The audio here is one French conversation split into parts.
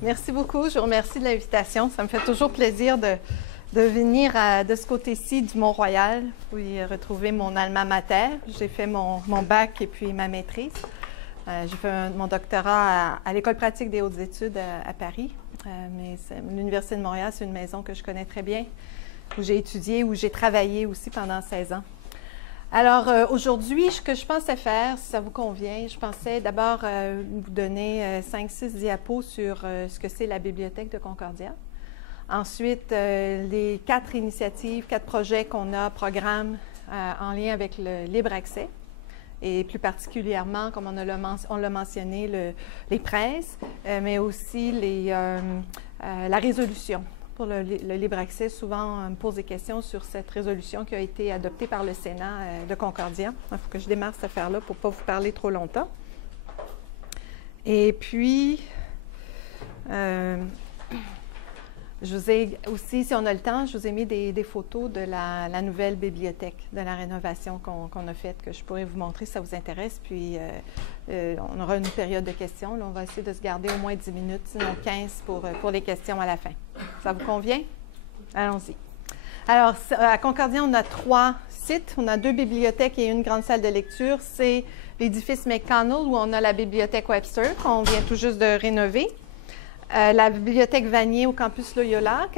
Merci beaucoup. Je vous remercie de l'invitation. Ça me fait toujours plaisir de venir de ce côté-ci du Mont-Royal, puis retrouver mon alma mater. J'ai fait mon bac et puis ma maîtrise. J'ai fait mon doctorat à l'École pratique des hautes études à Paris. Mais l'Université de Montréal, c'est une maison que je connais très bien, où j'ai étudié, où j'ai travaillé aussi pendant 16 ans. Alors, aujourd'hui, ce que je pensais faire, si ça vous convient, je pensais d'abord vous donner 5-6 diapos sur ce que c'est la Bibliothèque de Concordia. Ensuite, les 4 initiatives, 4 projets qu'on a, programmes en lien avec le libre accès, et plus particulièrement, comme on l'a mentionné, les presses, mais aussi la résolution. Pour le libre accès, souvent, on me pose des questions sur cette résolution qui a été adoptée par le Sénat de Concordia. Il faut que je démarre cette affaire-là pour ne pas vous parler trop longtemps. Et puis, je vous ai aussi, si on a le temps, je vous ai mis des photos de la nouvelle bibliothèque, de la rénovation qu'on a faite, que je pourrais vous montrer si ça vous intéresse. Puis, on aura une période de questions. Là, on va essayer de se garder au moins 10 minutes, sinon 15 pour les questions à la fin. Ça vous convient? Allons-y. Alors, à Concordia, on a 3 sites. On a 2 bibliothèques et une grande salle de lecture. C'est l'édifice McConnell, où on a la bibliothèque Webster, qu'on vient tout juste de rénover. La bibliothèque Vanier au campus Loyola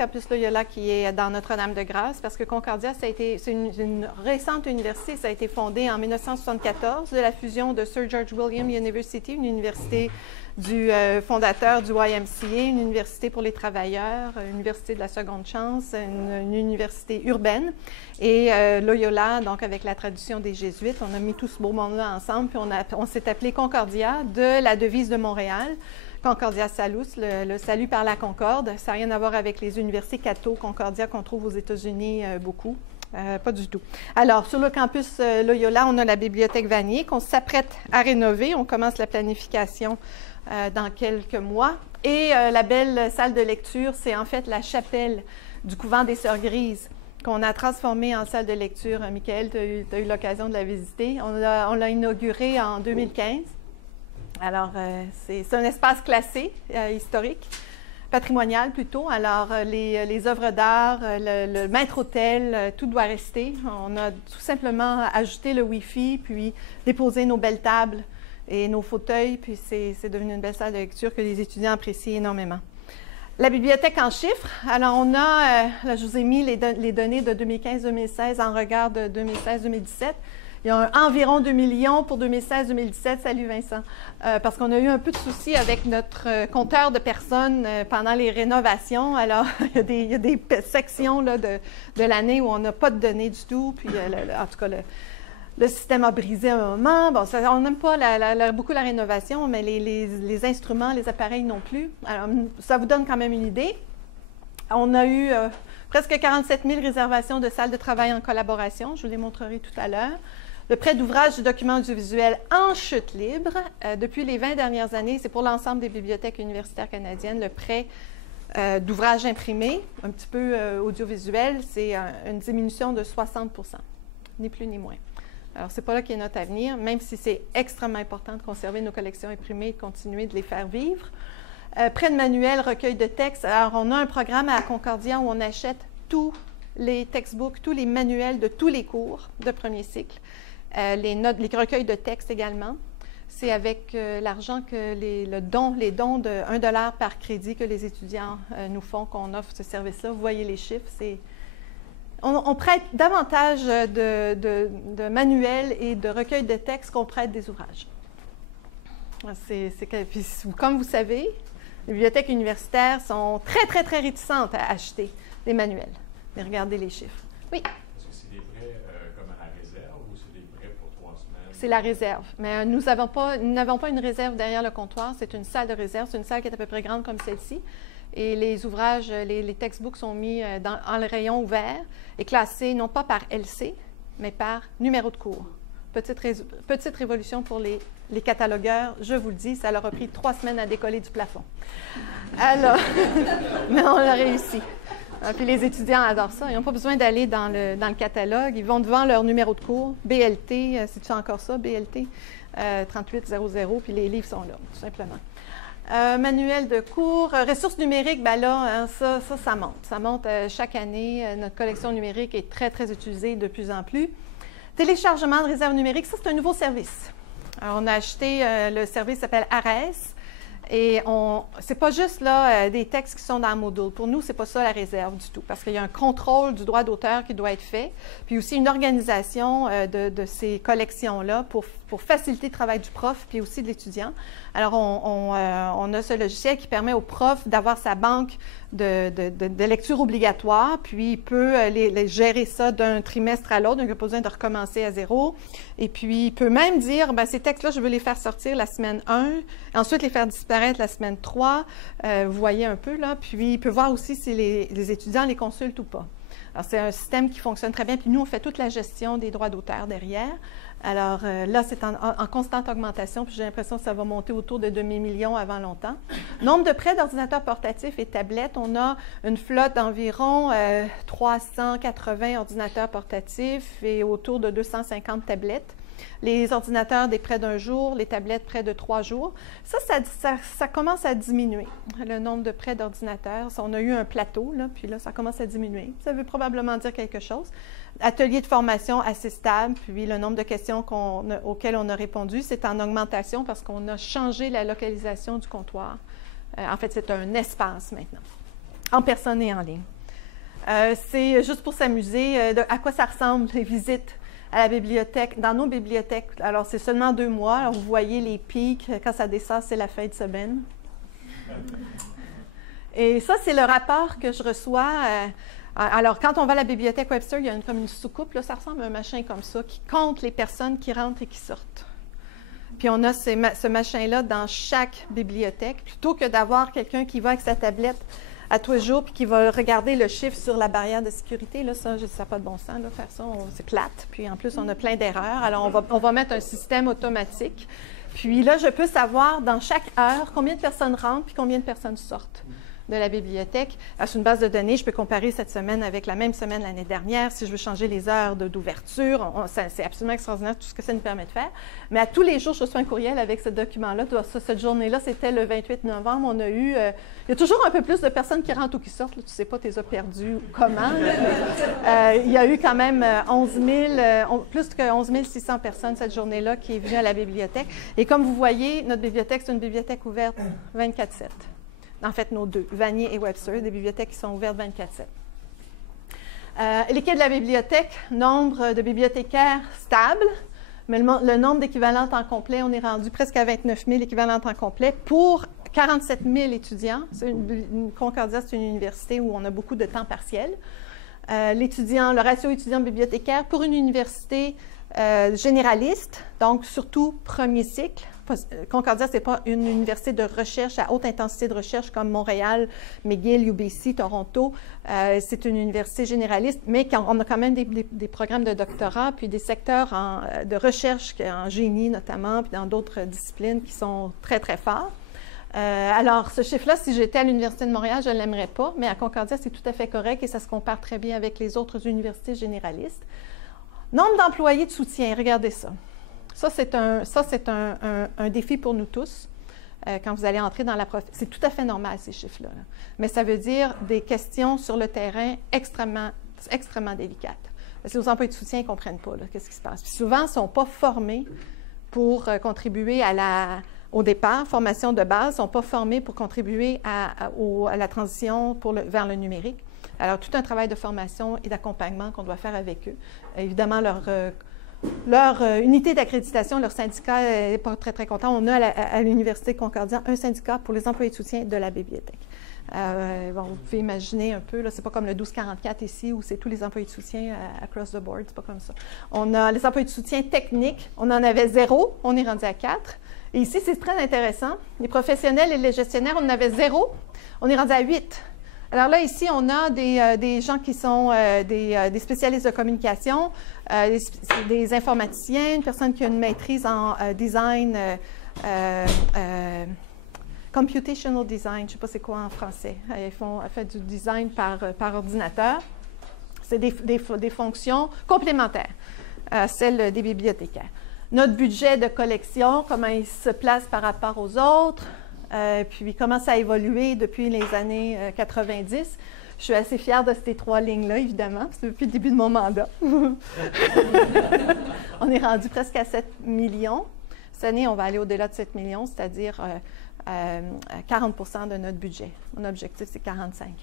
qui est dans Notre-Dame-de-Grâce, parce que Concordia, c'est une récente université, ça a été fondé en 1974 de la fusion de Sir George William University, une université du fondateur du YMCA, une université pour les travailleurs, une université de la seconde chance, une université urbaine. Et Loyola, donc avec la tradition des Jésuites, on a mis tout ce beau monde-là ensemble, puis on s'est appelé Concordia de la devise de Montréal. Concordia Salus, le salut par la concorde. Ça n'a rien à voir avec les universités catho Concordia qu'on trouve aux États-Unis beaucoup. Pas du tout. Alors, sur le campus Loyola, on a la bibliothèque Vanier qu'on s'apprête à rénover. On commence la planification dans quelques mois. Et la belle salle de lecture, c'est en fait la chapelle du couvent des Sœurs Grises qu'on a transformée en salle de lecture. Michael, tu as eu l'occasion de la visiter. On l'a inaugurée en 2015. Alors, c'est un espace classé, historique, patrimonial plutôt. Alors, les œuvres d'art, le maître-autel, tout doit rester. On a tout simplement ajouté le Wi-Fi, puis déposé nos belles tables et nos fauteuils, puis c'est devenu une belle salle de lecture que les étudiants apprécient énormément. La bibliothèque en chiffres. Alors, on a, là, je vous ai mis les données de 2015-2016 en regard de 2016-2017. Il y a environ 2 millions pour 2016-2017. Salut Vincent. Parce qu'on a eu un peu de soucis avec notre compteur de personnes pendant les rénovations. Alors, il y a des sections là, de l'année où on n'a pas de données du tout. Puis, en tout cas, le système a brisé un moment. Bon, on n'aime pas beaucoup la rénovation, mais les instruments, les appareils non plus. Alors, ça vous donne quand même une idée. On a eu presque 47 000 réservations de salles de travail en collaboration. Je vous les montrerai tout à l'heure. Le prêt d'ouvrage de documents audiovisuels en chute libre. Depuis les 20 dernières années, c'est pour l'ensemble des bibliothèques universitaires canadiennes, le prêt d'ouvrages imprimés, un petit peu audiovisuel, c'est une diminution de 60 %, ni plus ni moins. Alors, ce n'est pas là qu'est notre avenir, même si c'est extrêmement important de conserver nos collections imprimées et de continuer de les faire vivre. Prêt de manuels, recueil de textes. Alors, on a un programme à Concordia où on achète tous les textbooks, tous les manuels de tous les cours de premier cycle. Les recueils de textes également. C'est avec l'argent que les dons de 1 $ par crédit que les étudiants nous font qu'on offre ce service-là. Vous voyez les chiffres. On prête davantage de manuels et de recueils de textes qu'on prête des ouvrages. Puis, comme vous savez, les bibliothèques universitaires sont très, très, très réticentes à acheter des manuels. Mais regardez les chiffres. Oui? Est-ce que c'est des prêts comme à la réserve ou c'est des prêts pour 3 semaines? C'est la réserve. Mais nous n'avons pas une réserve derrière le comptoir. C'est une salle de réserve. C'est une salle qui est à peu près grande comme celle-ci. Et les ouvrages, les textbooks sont mis en le rayon ouvert et classés non pas par LC, mais par numéro de cours. Petite révolution pour les catalogueurs. Je vous le dis, ça leur a pris 3 semaines à décoller du plafond. Alors, mais on a réussi. Puis les étudiants adorent ça. Ils n'ont pas besoin d'aller dans le catalogue. Ils vont devant leur numéro de cours, BLT, c'est-tu encore ça, BLT 3800, puis les livres sont là, tout simplement. Manuel de cours, ressources numériques, ben là, hein, ça monte. Ça monte chaque année. Notre collection numérique est très, très utilisée de plus en plus. Téléchargement de réserve numérique, ça, c'est un nouveau service. Alors, on a acheté, le service s'appelle ARES. Et c'est pas juste là, des textes qui sont dans Moodle. Pour nous, c'est pas ça la réserve du tout, parce qu'il y a un contrôle du droit d'auteur qui doit être fait, puis aussi une organisation de ces collections-là pour faciliter le travail du prof, puis aussi de l'étudiant. Alors, on a ce logiciel qui permet au prof d'avoir sa banque de lecture obligatoire, puis il peut gérer ça d'un trimestre à l'autre, donc il n'a pas besoin de recommencer à zéro. Et puis, il peut même dire, bien, ces textes-là, je veux les faire sortir la semaine 1, ensuite les faire disparaître la semaine 3, vous voyez un peu là, puis il peut voir aussi si les étudiants les consultent ou pas. Alors, c'est un système qui fonctionne très bien, puis nous, on fait toute la gestion des droits d'auteur derrière. Alors là, c'est en constante augmentation, puis j'ai l'impression que ça va monter autour de 2 avant longtemps. Nombre de prêts d'ordinateurs portatifs et tablettes, on a une flotte d'environ 380 ordinateurs portatifs et autour de 250 tablettes. Les ordinateurs des prêts d'1 jour, les tablettes près de 3 jours. Ça commence à diminuer, le nombre de prêts d'ordinateurs. On a eu un plateau, là, puis là, ça commence à diminuer. Ça veut probablement dire quelque chose. Atelier de formation assez stable, puis le nombre de questions auxquelles on a répondu, c'est en augmentation parce qu'on a changé la localisation du comptoir. En fait, c'est un espace maintenant, en personne et en ligne. C'est juste pour s'amuser, à quoi ça ressemble les visites à la bibliothèque, dans nos bibliothèques. Alors, c'est seulement 2 mois. Alors, vous voyez les pics. Quand ça descend, c'est la fin de semaine. Et ça, c'est le rapport que je reçois. Alors, quand on va à la bibliothèque Webster, il y a comme une soucoupe. Là, ça ressemble à un machin comme ça qui compte les personnes qui rentrent et qui sortent. Puis, on a ce machin-là dans chaque bibliothèque. Plutôt que d'avoir quelqu'un qui va avec sa tablette à tous les jours, puis qui va regarder le chiffre sur la barrière de sécurité. Là, ça n'a pas de bon sens, là, faire ça, c'est plate. Puis en plus, on a plein d'erreurs. Alors, on va mettre un système automatique. Puis là, je peux savoir dans chaque heure combien de personnes rentrent puis combien de personnes sortent de la bibliothèque. Sur une base de données, je peux comparer cette semaine avec la même semaine l'année dernière. Si je veux changer les heures d'ouverture, c'est absolument extraordinaire tout ce que ça nous permet de faire. Mais à tous les jours, je reçois un courriel avec ce document-là. Cette journée-là, c'était le 28 novembre. On a eu... il y a toujours un peu plus de personnes qui rentrent ou qui sortent. Là, tu ne sais pas, tu les as perdues ou comment. Il y a eu quand même plus que 11 600 personnes cette journée-là qui est venue à la bibliothèque. Et comme vous voyez, notre bibliothèque, c'est une bibliothèque ouverte 24/7. En fait, nos deux, Vanier et Webster, des bibliothèques qui sont ouvertes 24/7. L'équipe de la bibliothèque, nombre de bibliothécaires stable, mais le nombre d'équivalents temps complet, on est rendu presque à 29 000 équivalents temps complet pour 47 000 étudiants. Concordia, c'est une université où on a beaucoup de temps partiel. Le ratio étudiant-bibliothécaire pour une université généraliste, donc surtout premier cycle. Concordia, ce n'est pas une université de recherche à haute intensité de recherche comme Montréal, McGill, UBC, Toronto. C'est une université généraliste, mais on a quand même des programmes de doctorat, puis des secteurs de recherche en génie notamment, puis dans d'autres disciplines qui sont très, très forts. Alors, ce chiffre-là, si j'étais à l'Université de Montréal, je ne l'aimerais pas, mais à Concordia, c'est tout à fait correct et ça se compare très bien avec les autres universités généralistes. Nombre d'employés de soutien, regardez ça. Ça, c'est un défi pour nous tous. Quand vous allez entrer dans la profession, c'est tout à fait normal, ces chiffres-là. Mais ça veut dire des questions sur le terrain extrêmement, extrêmement délicates. Parce que les employés de soutien ne comprennent pas qu'est-ce qui se passe. Puis souvent, ils ne sont pas formés pour contribuer au départ, formation de base, ne sont pas formés pour contribuer à la transition vers le numérique. Alors, tout un travail de formation et d'accompagnement qu'on doit faire avec eux. Évidemment, leur unité d'accréditation, leur syndicat n'est pas très, très content. On a à l'Université Concordia un syndicat pour les employés de soutien de la bibliothèque. Vous pouvez imaginer un peu, ce n'est pas comme le 1244 ici où c'est tous les employés de soutien across the board, c'est pas comme ça. On a les employés de soutien techniques, on en avait 0, on est rendu à 4. Et ici, c'est très intéressant. Les professionnels et les gestionnaires, on en avait 0, on est rendu à 8. Alors là, ici, on a des gens qui sont des spécialistes de communication, des informaticiens, une personne qui a une maîtrise en design, computational design, je ne sais pas c'est quoi en français. Elle fait du design par ordinateur. C'est des fonctions complémentaires à celles des bibliothécaires. Notre budget de collection, comment il se place par rapport aux autres. puis comment ça a évolué depuis les années 90. Je suis assez fière de ces 3 lignes-là, évidemment, c'est depuis le début de mon mandat. On est rendu presque à 7 millions. Cette année, on va aller au-delà de 7 millions, c'est-à-dire 40 % de notre budget. Mon objectif, c'est 45. Alors,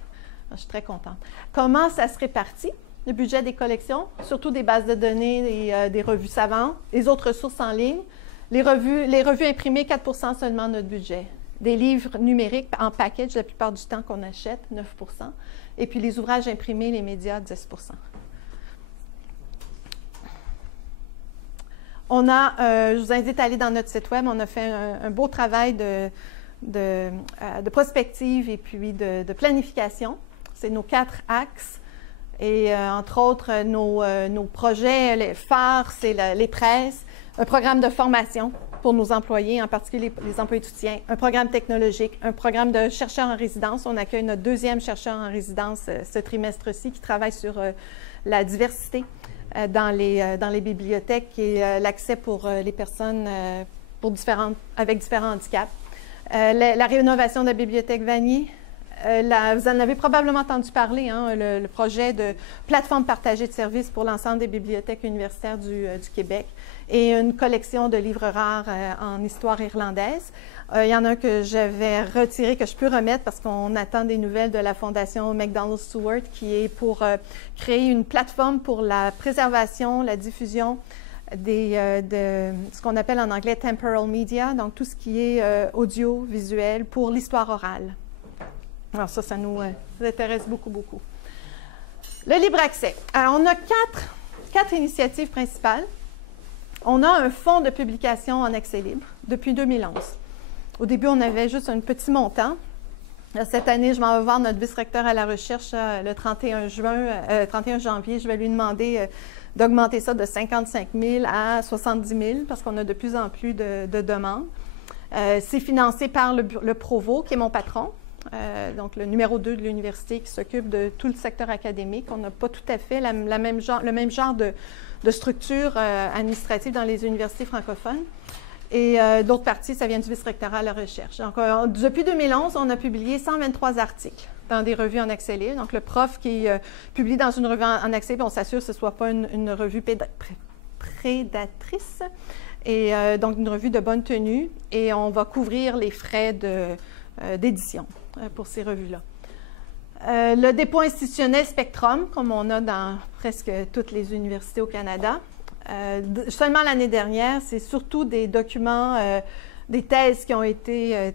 je suis très contente. Comment ça se répartit? Le budget des collections, surtout des bases de données, des revues savantes, les autres ressources en ligne. Les revues imprimées, 4 % seulement de notre budget. Des livres numériques en package, la plupart du temps qu'on achète, 9 %. Et puis les ouvrages imprimés, les médias, 10 %. On a, je vous invite à aller dans notre site web, on a fait un beau travail de prospective et puis de planification. C'est nos 4 axes. Et entre autres, nos projets les phares, c'est les presses, un programme de formation pour nos employés, en particulier les employés de soutien, un programme technologique, un programme de chercheurs en résidence. On accueille notre 2e chercheur en résidence ce trimestre-ci qui travaille sur la diversité dans les bibliothèques et l'accès pour les personnes avec différents handicaps. La rénovation de la bibliothèque Vanier. Vous en avez probablement entendu parler, hein, le projet de plateforme partagée de services pour l'ensemble des bibliothèques universitaires du Québec et une collection de livres rares en histoire irlandaise. Il y en a un que j'avais retiré, que je peux remettre parce qu'on attend des nouvelles de la Fondation Macdonald Stewart qui est pour créer une plateforme pour la préservation, la diffusion de ce qu'on appelle en anglais « temporal media », donc tout ce qui est audio, visuel pour l'histoire orale. Alors ça nous intéresse beaucoup, beaucoup. Le libre accès. Alors, on a quatre initiatives principales. On a un fonds de publication en accès libre depuis 2011. Au début, on avait juste un petit montant. Cette année, je m'en vais voir notre vice-recteur à la recherche le 31 janvier. Je vais lui demander d'augmenter ça de 55 000 à 70 000 parce qu'on a de plus en plus de demandes. C'est financé par le Provo, qui est mon patron. Donc le numéro 2 de l'université qui s'occupe de tout le secteur académique. On n'a pas tout à fait le même genre de structure administrative dans les universités francophones. Et d'autre partie, ça vient du vice-rectorat à la recherche. Donc, depuis 2011, on a publié 123 articles dans des revues en accès libre. Donc, le prof qui publie dans une revue en accès libre, on s'assure que ce ne soit pas une revue prédatrice, et donc une revue de bonne tenue. Et on va couvrir les frais d'édition pour ces revues-là. Le dépôt institutionnel Spectrum, comme on a dans presque toutes les universités au Canada. Seulement l'année dernière, c'est surtout des documents, des thèses qui ont été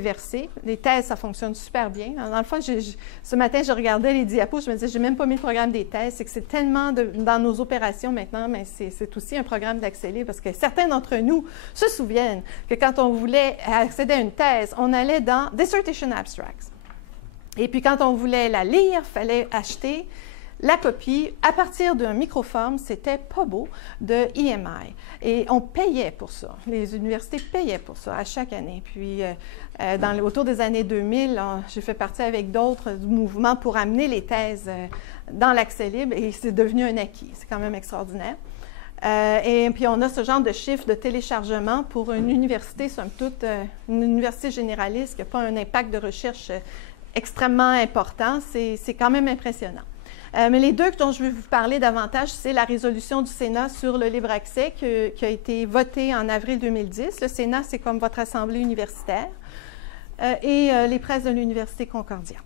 versées. Les thèses, ça fonctionne super bien. Dans le fond, ce matin, je regardais les diapos, je me disais, je n'ai même pas mis le programme des thèses. C'est que c'est tellement dans nos opérations maintenant, mais c'est aussi un programme d'accès libre parce que certains d'entre nous se souviennent que quand on voulait accéder à une thèse, on allait dans Dissertation Abstracts. Et puis quand on voulait la lire, il fallait acheter la copie à partir d'un microforme, c'était pas beau, de EMI. Et on payait pour ça. Les universités payaient pour ça à chaque année. Puis, autour des années 2000, j'ai fait partie avec d'autres du mouvement pour amener les thèses dans l'accès libre et c'est devenu un acquis. C'est quand même extraordinaire. Et puis, on a ce genre de chiffre de téléchargement pour une université, somme toute, une université généraliste qui n'a pas un impact de recherche extrêmement important. C'est quand même impressionnant. Mais les deux dont je vais vous parler davantage, c'est la résolution du Sénat sur le libre accès qui a été votée en avril 2010. Le Sénat, c'est comme votre assemblée universitaire et les presses de l'Université Concordia.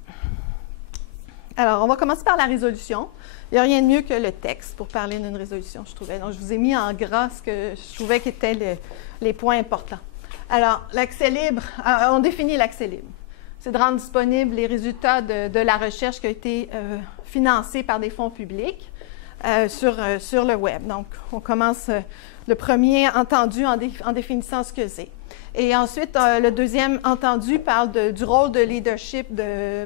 Alors, on va commencer par la résolution. Il n'y a rien de mieux que le texte pour parler d'une résolution, je trouvais. Donc, je vous ai mis en gras ce que je trouvais qu'étaient les points importants. Alors, l'accès libre, on définit l'accès libre. C'est de rendre disponibles les résultats de la recherche qui a été financée par des fonds publics sur le web. Donc, on commence le premier entendu en définissant ce que c'est. Et ensuite, le deuxième entendu parle du rôle de leadership de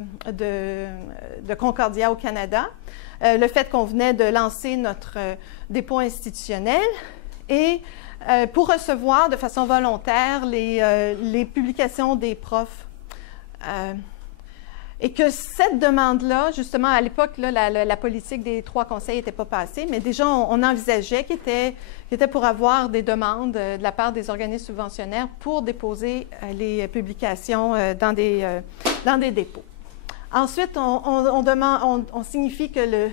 Concordia au Canada, le fait qu'on venait de lancer notre dépôt institutionnel et pour recevoir de façon volontaire les publications des profs. Et que cette demande-là, justement, à l'époque, la politique des 3 conseils n'était pas passée, mais déjà, on envisageait qu'il était pour avoir des demandes de la part des organismes subventionnaires pour déposer les publications dans des dépôts. Ensuite, on signifie que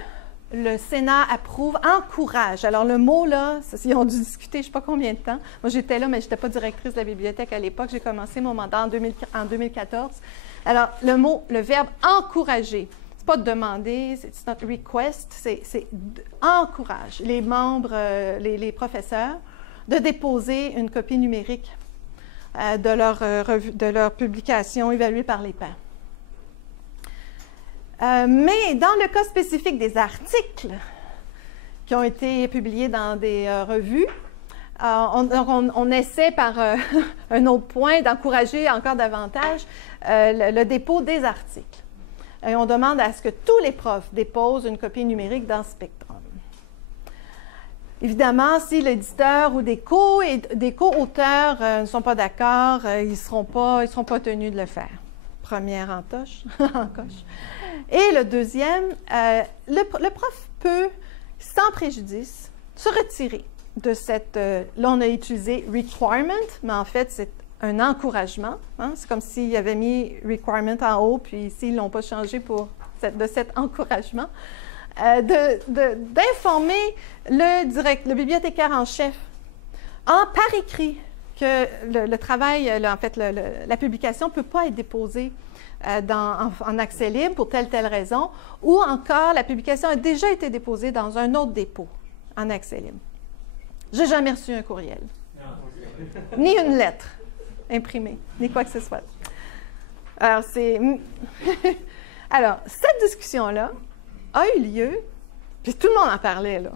le Sénat approuve, encourage. Alors, le mot, là, ils ont dû discuter je ne sais pas combien de temps. Moi, j'étais là, mais je n'étais pas directrice de la bibliothèque à l'époque. J'ai commencé mon mandat en 2014. Alors, le verbe « encourager », ce n'est pas « demander », it's not request, c'est « encourage » les membres, les professeurs, de déposer une copie numérique de leur publication évaluée par les pairs. Mais dans le cas spécifique des articles qui ont été publiés dans des revues, on essaie par un autre point d'encourager encore davantage le dépôt des articles. Et on demande à ce que tous les profs déposent une copie numérique dans Spectrum. Évidemment, si l'éditeur ou des co-auteurs ne sont pas d'accord, ils ne seront pas tenus de le faire. Première encoche. Et le deuxième, le prof peut, sans préjudice, se retirer de cette... là, on a utilisé « requirement », mais en fait, c'est un encouragement. Hein? C'est comme s'ils avaient mis « requirement » en haut, puis ici, ils ne l'ont pas changé de cet encouragement. D'informer le bibliothécaire en chef par écrit que le travail, en fait, la publication ne peut pas être déposée en accès libre pour telle raison, ou encore la publication a déjà été déposée dans un autre dépôt en accès libre. Je n'ai jamais reçu un courriel, ni une lettre imprimée, ni quoi que ce soit. Alors, Alors, cette discussion-là a eu lieu, puis tout le monde en parlait, là.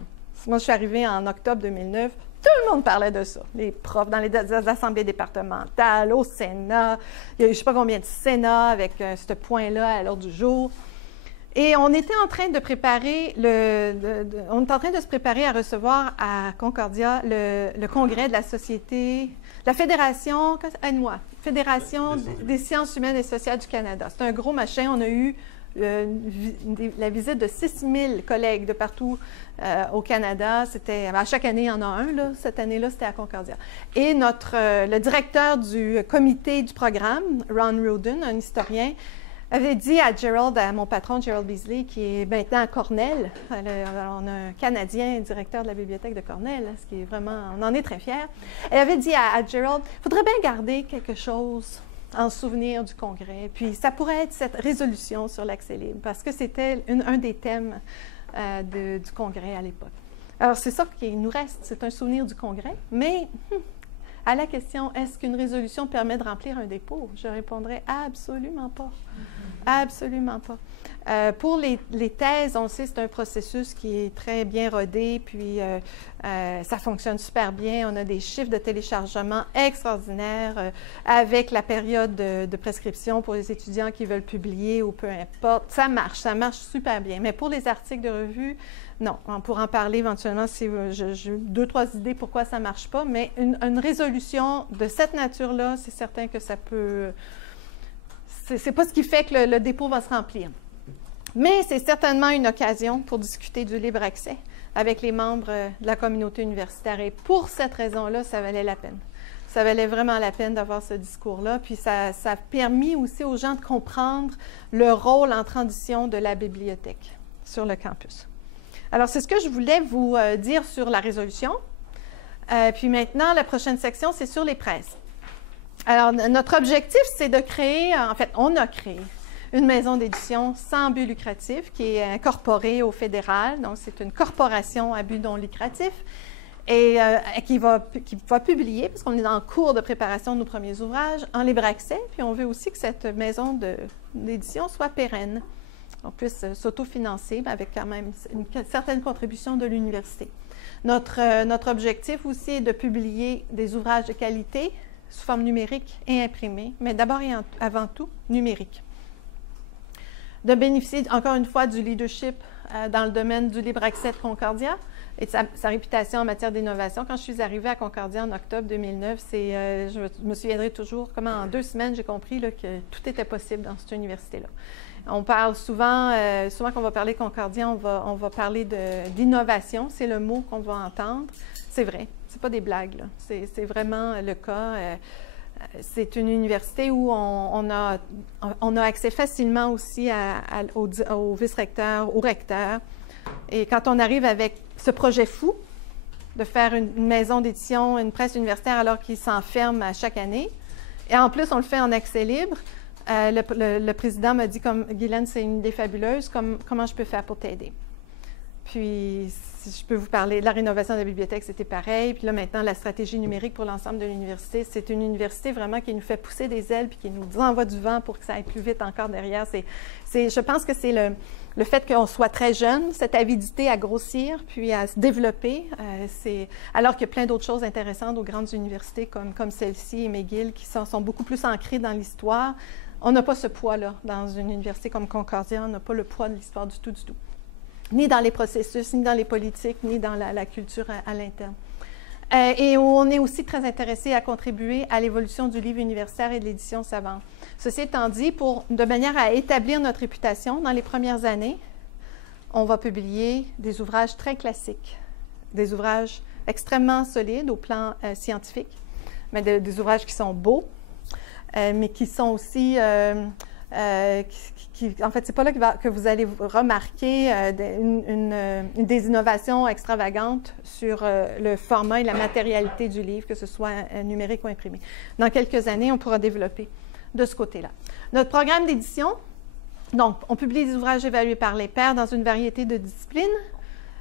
Moi, je suis arrivée en octobre 2009, tout le monde parlait de ça. Les profs dans les assemblées départementales, au Sénat, il y a eu je ne sais pas combien de Sénats avec ce point-là à l'ordre du jour. Et on était en train de préparer se préparer à recevoir à Concordia le congrès de la Société, la Fédération, aide-moi, Fédération des sciences humaines et sociales du Canada. C'est un gros machin. On a eu la visite de 6000 collègues de partout au Canada. À chaque année, il y en a un. Là. Cette année-là, c'était à Concordia. Et le directeur du comité du programme, Ron Rudin, un historien, avait dit à Gerald, à mon patron, Gerald Beasley, qui est maintenant à Cornell, on a un Canadien directeur de la bibliothèque de Cornell, ce qui est vraiment, on en est très fiers. Elle avait dit à Gerald, il faudrait bien garder quelque chose en souvenir du congrès. Puis ça pourrait être cette résolution sur l'accès libre, parce que c'était un des thèmes du congrès à l'époque. Alors c'est ça qui nous reste, c'est un souvenir du congrès, mais à la question, est-ce qu'une résolution permet de remplir un dépôt? Je répondrais absolument pas. Absolument pas. Pour les thèses, on le sait, c'est un processus qui est très bien rodé, puis ça fonctionne super bien. On a des chiffres de téléchargement extraordinaires avec la période de prescription pour les étudiants qui veulent publier ou peu importe. Ça marche super bien. Mais pour les articles de revue, non, on pourra en parler éventuellement si j'ai 2-3 idées pourquoi ça ne marche pas, mais une résolution de cette nature-là, c'est certain que ça peut... C'est pas ce qui fait que le dépôt va se remplir. Mais c'est certainement une occasion pour discuter du libre accès avec les membres de la communauté universitaire. Et pour cette raison-là, ça valait la peine. Ça valait vraiment la peine d'avoir ce discours-là. Puis ça a permis aussi aux gens de comprendre le rôle en transition de la bibliothèque sur le campus. Alors, c'est ce que je voulais vous dire sur la résolution. Puis maintenant, la prochaine section, c'est sur les presses. Alors, notre objectif, c'est de créer, en fait, on a créé une maison d'édition sans but lucratif qui est incorporée au fédéral. Donc, c'est une corporation à but non lucratif et qui va publier, parce qu'on est en cours de préparation de nos premiers ouvrages, en libre accès. Puis, on veut aussi que cette maison d'édition soit pérenne. On puisse s'autofinancer avec quand même une certaine contribution de l'université. Notre objectif aussi est de publier des ouvrages de qualité sous forme numérique et imprimée, mais d'abord et avant tout numérique. De bénéficier, encore une fois, du leadership dans le domaine du libre accès de Concordia, et de sa réputation en matière d'innovation. Quand je suis arrivée à Concordia en octobre 2009, je me souviendrai toujours comment en 2 semaines, j'ai compris là, que tout était possible dans cette université-là. On parle souvent qu'on va parler de Concordia, on va parler d'innovation, c'est le mot qu'on va entendre. C'est vrai, c'est pas des blagues, là. C'est vraiment le cas. C'est une université où on a accès facilement aussi au vice-recteur, au recteur. Et quand on arrive avec ce projet fou de faire une maison d'édition, une presse universitaire alors qu'il s'enferme à chaque année, et en plus on le fait en accès libre, le président m'a dit, comme Guylaine, c'est une idée fabuleuse, comment je peux faire pour t'aider? Puis, si je peux vous parler de la rénovation de la bibliothèque, c'était pareil. Puis là, maintenant, la stratégie numérique pour l'ensemble de l'université, c'est une université vraiment qui nous fait pousser des ailes puis qui nous envoie du vent pour que ça aille plus vite encore derrière. Je pense que c'est le fait qu'on soit très jeune, cette avidité à grossir puis à se développer, alors qu'il y a plein d'autres choses intéressantes aux grandes universités comme celle-ci et McGill qui sont beaucoup plus ancrées dans l'histoire. On n'a pas ce poids-là dans une université comme Concordia, on n'a pas le poids de l'histoire du tout, ni dans les processus, ni dans les politiques, ni dans la culture à l'interne. Et on est aussi très intéressé à contribuer à l'évolution du livre universitaire et de l'édition savante. Ceci étant dit, de manière à établir notre réputation dans les premières années, on va publier des ouvrages très classiques, des ouvrages extrêmement solides au plan scientifique, mais des ouvrages qui sont beaux, mais qui sont aussi... en fait, c'est pas là que vous allez remarquer des innovations extravagantes sur le format et la matérialité du livre, que ce soit numérique ou imprimé. Dans quelques années, on pourra développer de ce côté-là. Notre programme d'édition, donc, on publie des ouvrages évalués par les pairs dans une variété de disciplines.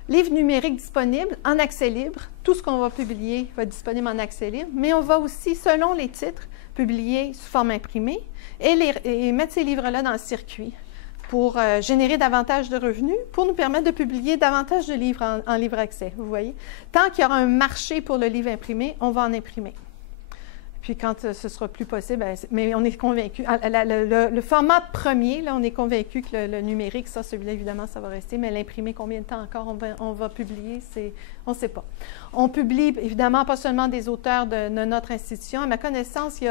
Livres numériques disponibles en accès libre. Tout ce qu'on va publier va être disponible en accès libre, mais on va aussi, selon les titres, publier sous forme imprimée et mettre ces livres-là dans le circuit pour générer davantage de revenus, pour nous permettre de publier davantage de livres en libre accès, vous voyez. Tant qu'il y aura un marché pour le livre imprimé, on va en imprimer. Puis quand ce sera plus possible, mais on est convaincu. Le format premier, là, on est convaincu que le numérique, celui-là, évidemment, ça va rester, mais l'imprimé, combien de temps encore on va publier, on ne sait pas. On publie, évidemment, pas seulement des auteurs de notre institution. À ma connaissance, il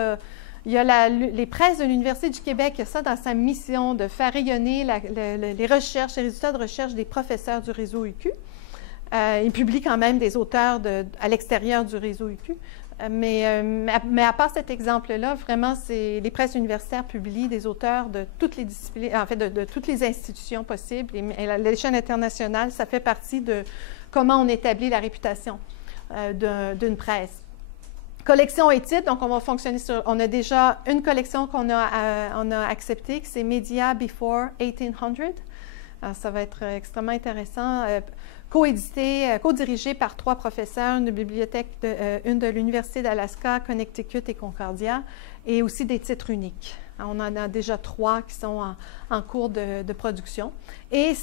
y a les presses de l'Université du Québec, il y a ça dans sa mission de faire rayonner les recherches, les résultats de recherche des professeurs du réseau UQ. Ils publient quand même des auteurs à l'extérieur du réseau UQ. Mais à part cet exemple-là, vraiment, les presses universitaires publient des auteurs de toutes les disciplines, en fait, de toutes les institutions possibles. Et à l'échelle internationale, ça fait partie de comment on établit la réputation d'une presse. Collection et titre, donc on va fonctionner on a déjà une collection qu'on a acceptée, qui c'est Media Before 1800. Alors, ça va être extrêmement intéressant. Co-édité, co-dirigé par 3 professeurs, une bibliothèque, une de l'Université d'Alaska, Connecticut et Concordia, et aussi des titres uniques. On en a déjà 3 qui sont en cours de production. Et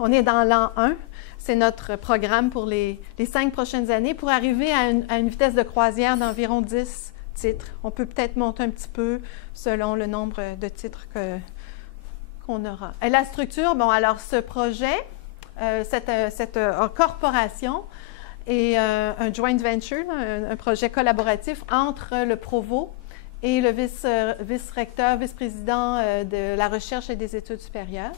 on est dans l'an 1, c'est notre programme pour les 5 prochaines années pour arriver à une vitesse de croisière d'environ 10 titres. On peut peut-être monter un petit peu selon le nombre de titres qu'on aura. Et la structure, bon, alors ce projet, cette corporation est un joint venture, un projet collaboratif entre le Provost et le vice-recteur, vice-président de la recherche et des études supérieures.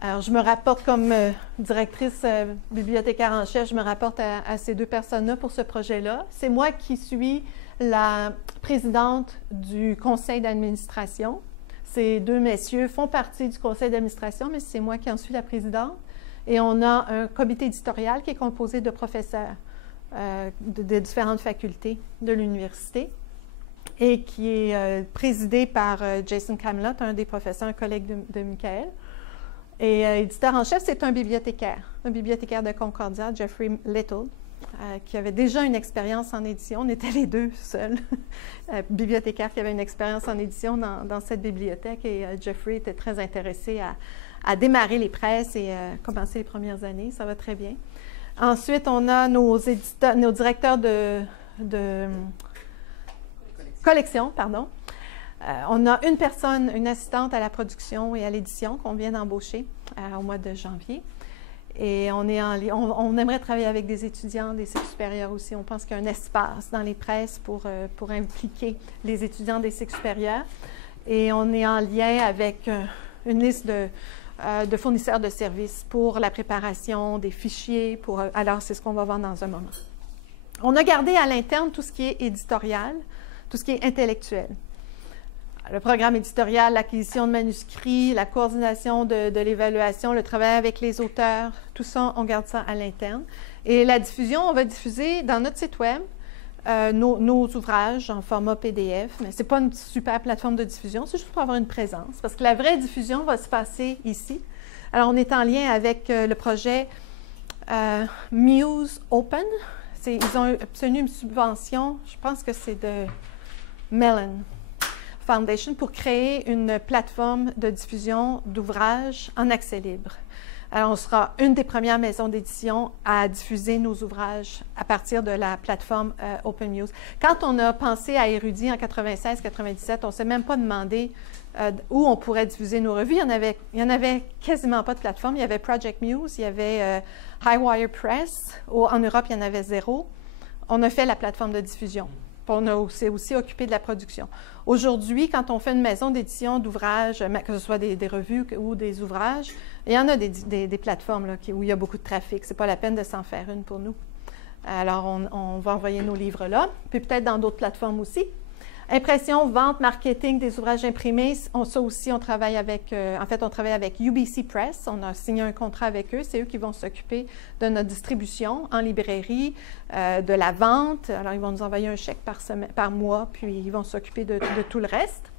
Alors, je me rapporte comme directrice bibliothécaire en chef, je me rapporte à ces 2 personnes-là pour ce projet-là. C'est moi qui suis la présidente du conseil d'administration. Ces 2 messieurs font partie du conseil d'administration, mais c'est moi qui en suis la présidente. Et on a un comité éditorial qui est composé de professeurs de différentes facultés de l'université et qui est présidé par Jason Camlott, un des professeurs, un collègue de Michael. Et éditeur en chef, c'est un bibliothécaire de Concordia, Jeffrey Little, qui avait déjà une expérience en édition. On était les 2 seuls bibliothécaires qui avaient une expérience en édition dans cette bibliothèque. Et Jeffrey était très intéressé à démarrer les presses et commencer les premières années. Ça va très bien. Ensuite, on a nos directeurs de collection, pardon. On a une personne, une assistante à la production et à l'édition qu'on vient d'embaucher. au mois de janvier. Et on aimerait travailler avec des étudiants, des cycles supérieurs aussi. On pense qu'il y a un espace dans les presses pour impliquer les étudiants des cycles supérieurs. Et on est en lien avec une liste de fournisseurs de services pour la préparation des fichiers. Alors, c'est ce qu'on va voir dans un moment. On a gardé à l'interne tout ce qui est éditorial, tout ce qui est intellectuel. Le programme éditorial, l'acquisition de manuscrits, la coordination de l'évaluation, le travail avec les auteurs, tout ça, on garde ça à l'interne. Et la diffusion, on va diffuser dans notre site web nos ouvrages en format PDF, mais ce n'est pas une super plateforme de diffusion, c'est juste pour avoir une présence, parce que la vraie diffusion va se passer ici. Alors, on est en lien avec le projet Muse Open. Ils ont obtenu une subvention, je pense que c'est de Mellon Foundation, pour créer une plateforme de diffusion d'ouvrages en accès libre. Alors, on sera une des premières maisons d'édition à diffuser nos ouvrages à partir de la plateforme Open Muse. Quand on a pensé à Érudit en 96-97, on ne s'est même pas demandé où on pourrait diffuser nos revues. Il y en avait quasiment pas de plateforme. Il y avait Project Muse, il y avait Highwire Press. En Europe, il y en avait 0. On a fait la plateforme de diffusion. On s'est aussi occupé de la production. Aujourd'hui, quand on fait une maison d'édition d'ouvrages, que ce soit des revues ou des ouvrages, il y en a des plateformes là, où il y a beaucoup de trafic. Ce n'est pas la peine de s'en faire une pour nous. Alors, on va envoyer nos livres là, puis peut-être dans d'autres plateformes aussi. Impression, vente, marketing des ouvrages imprimés, ça aussi, on travaille avec, on travaille avec UBC Press. On a signé un contrat avec eux. C'est eux qui vont s'occuper de notre distribution en librairie, de la vente. Alors, ils vont nous envoyer un chèque par mois, puis ils vont s'occuper de tout le reste.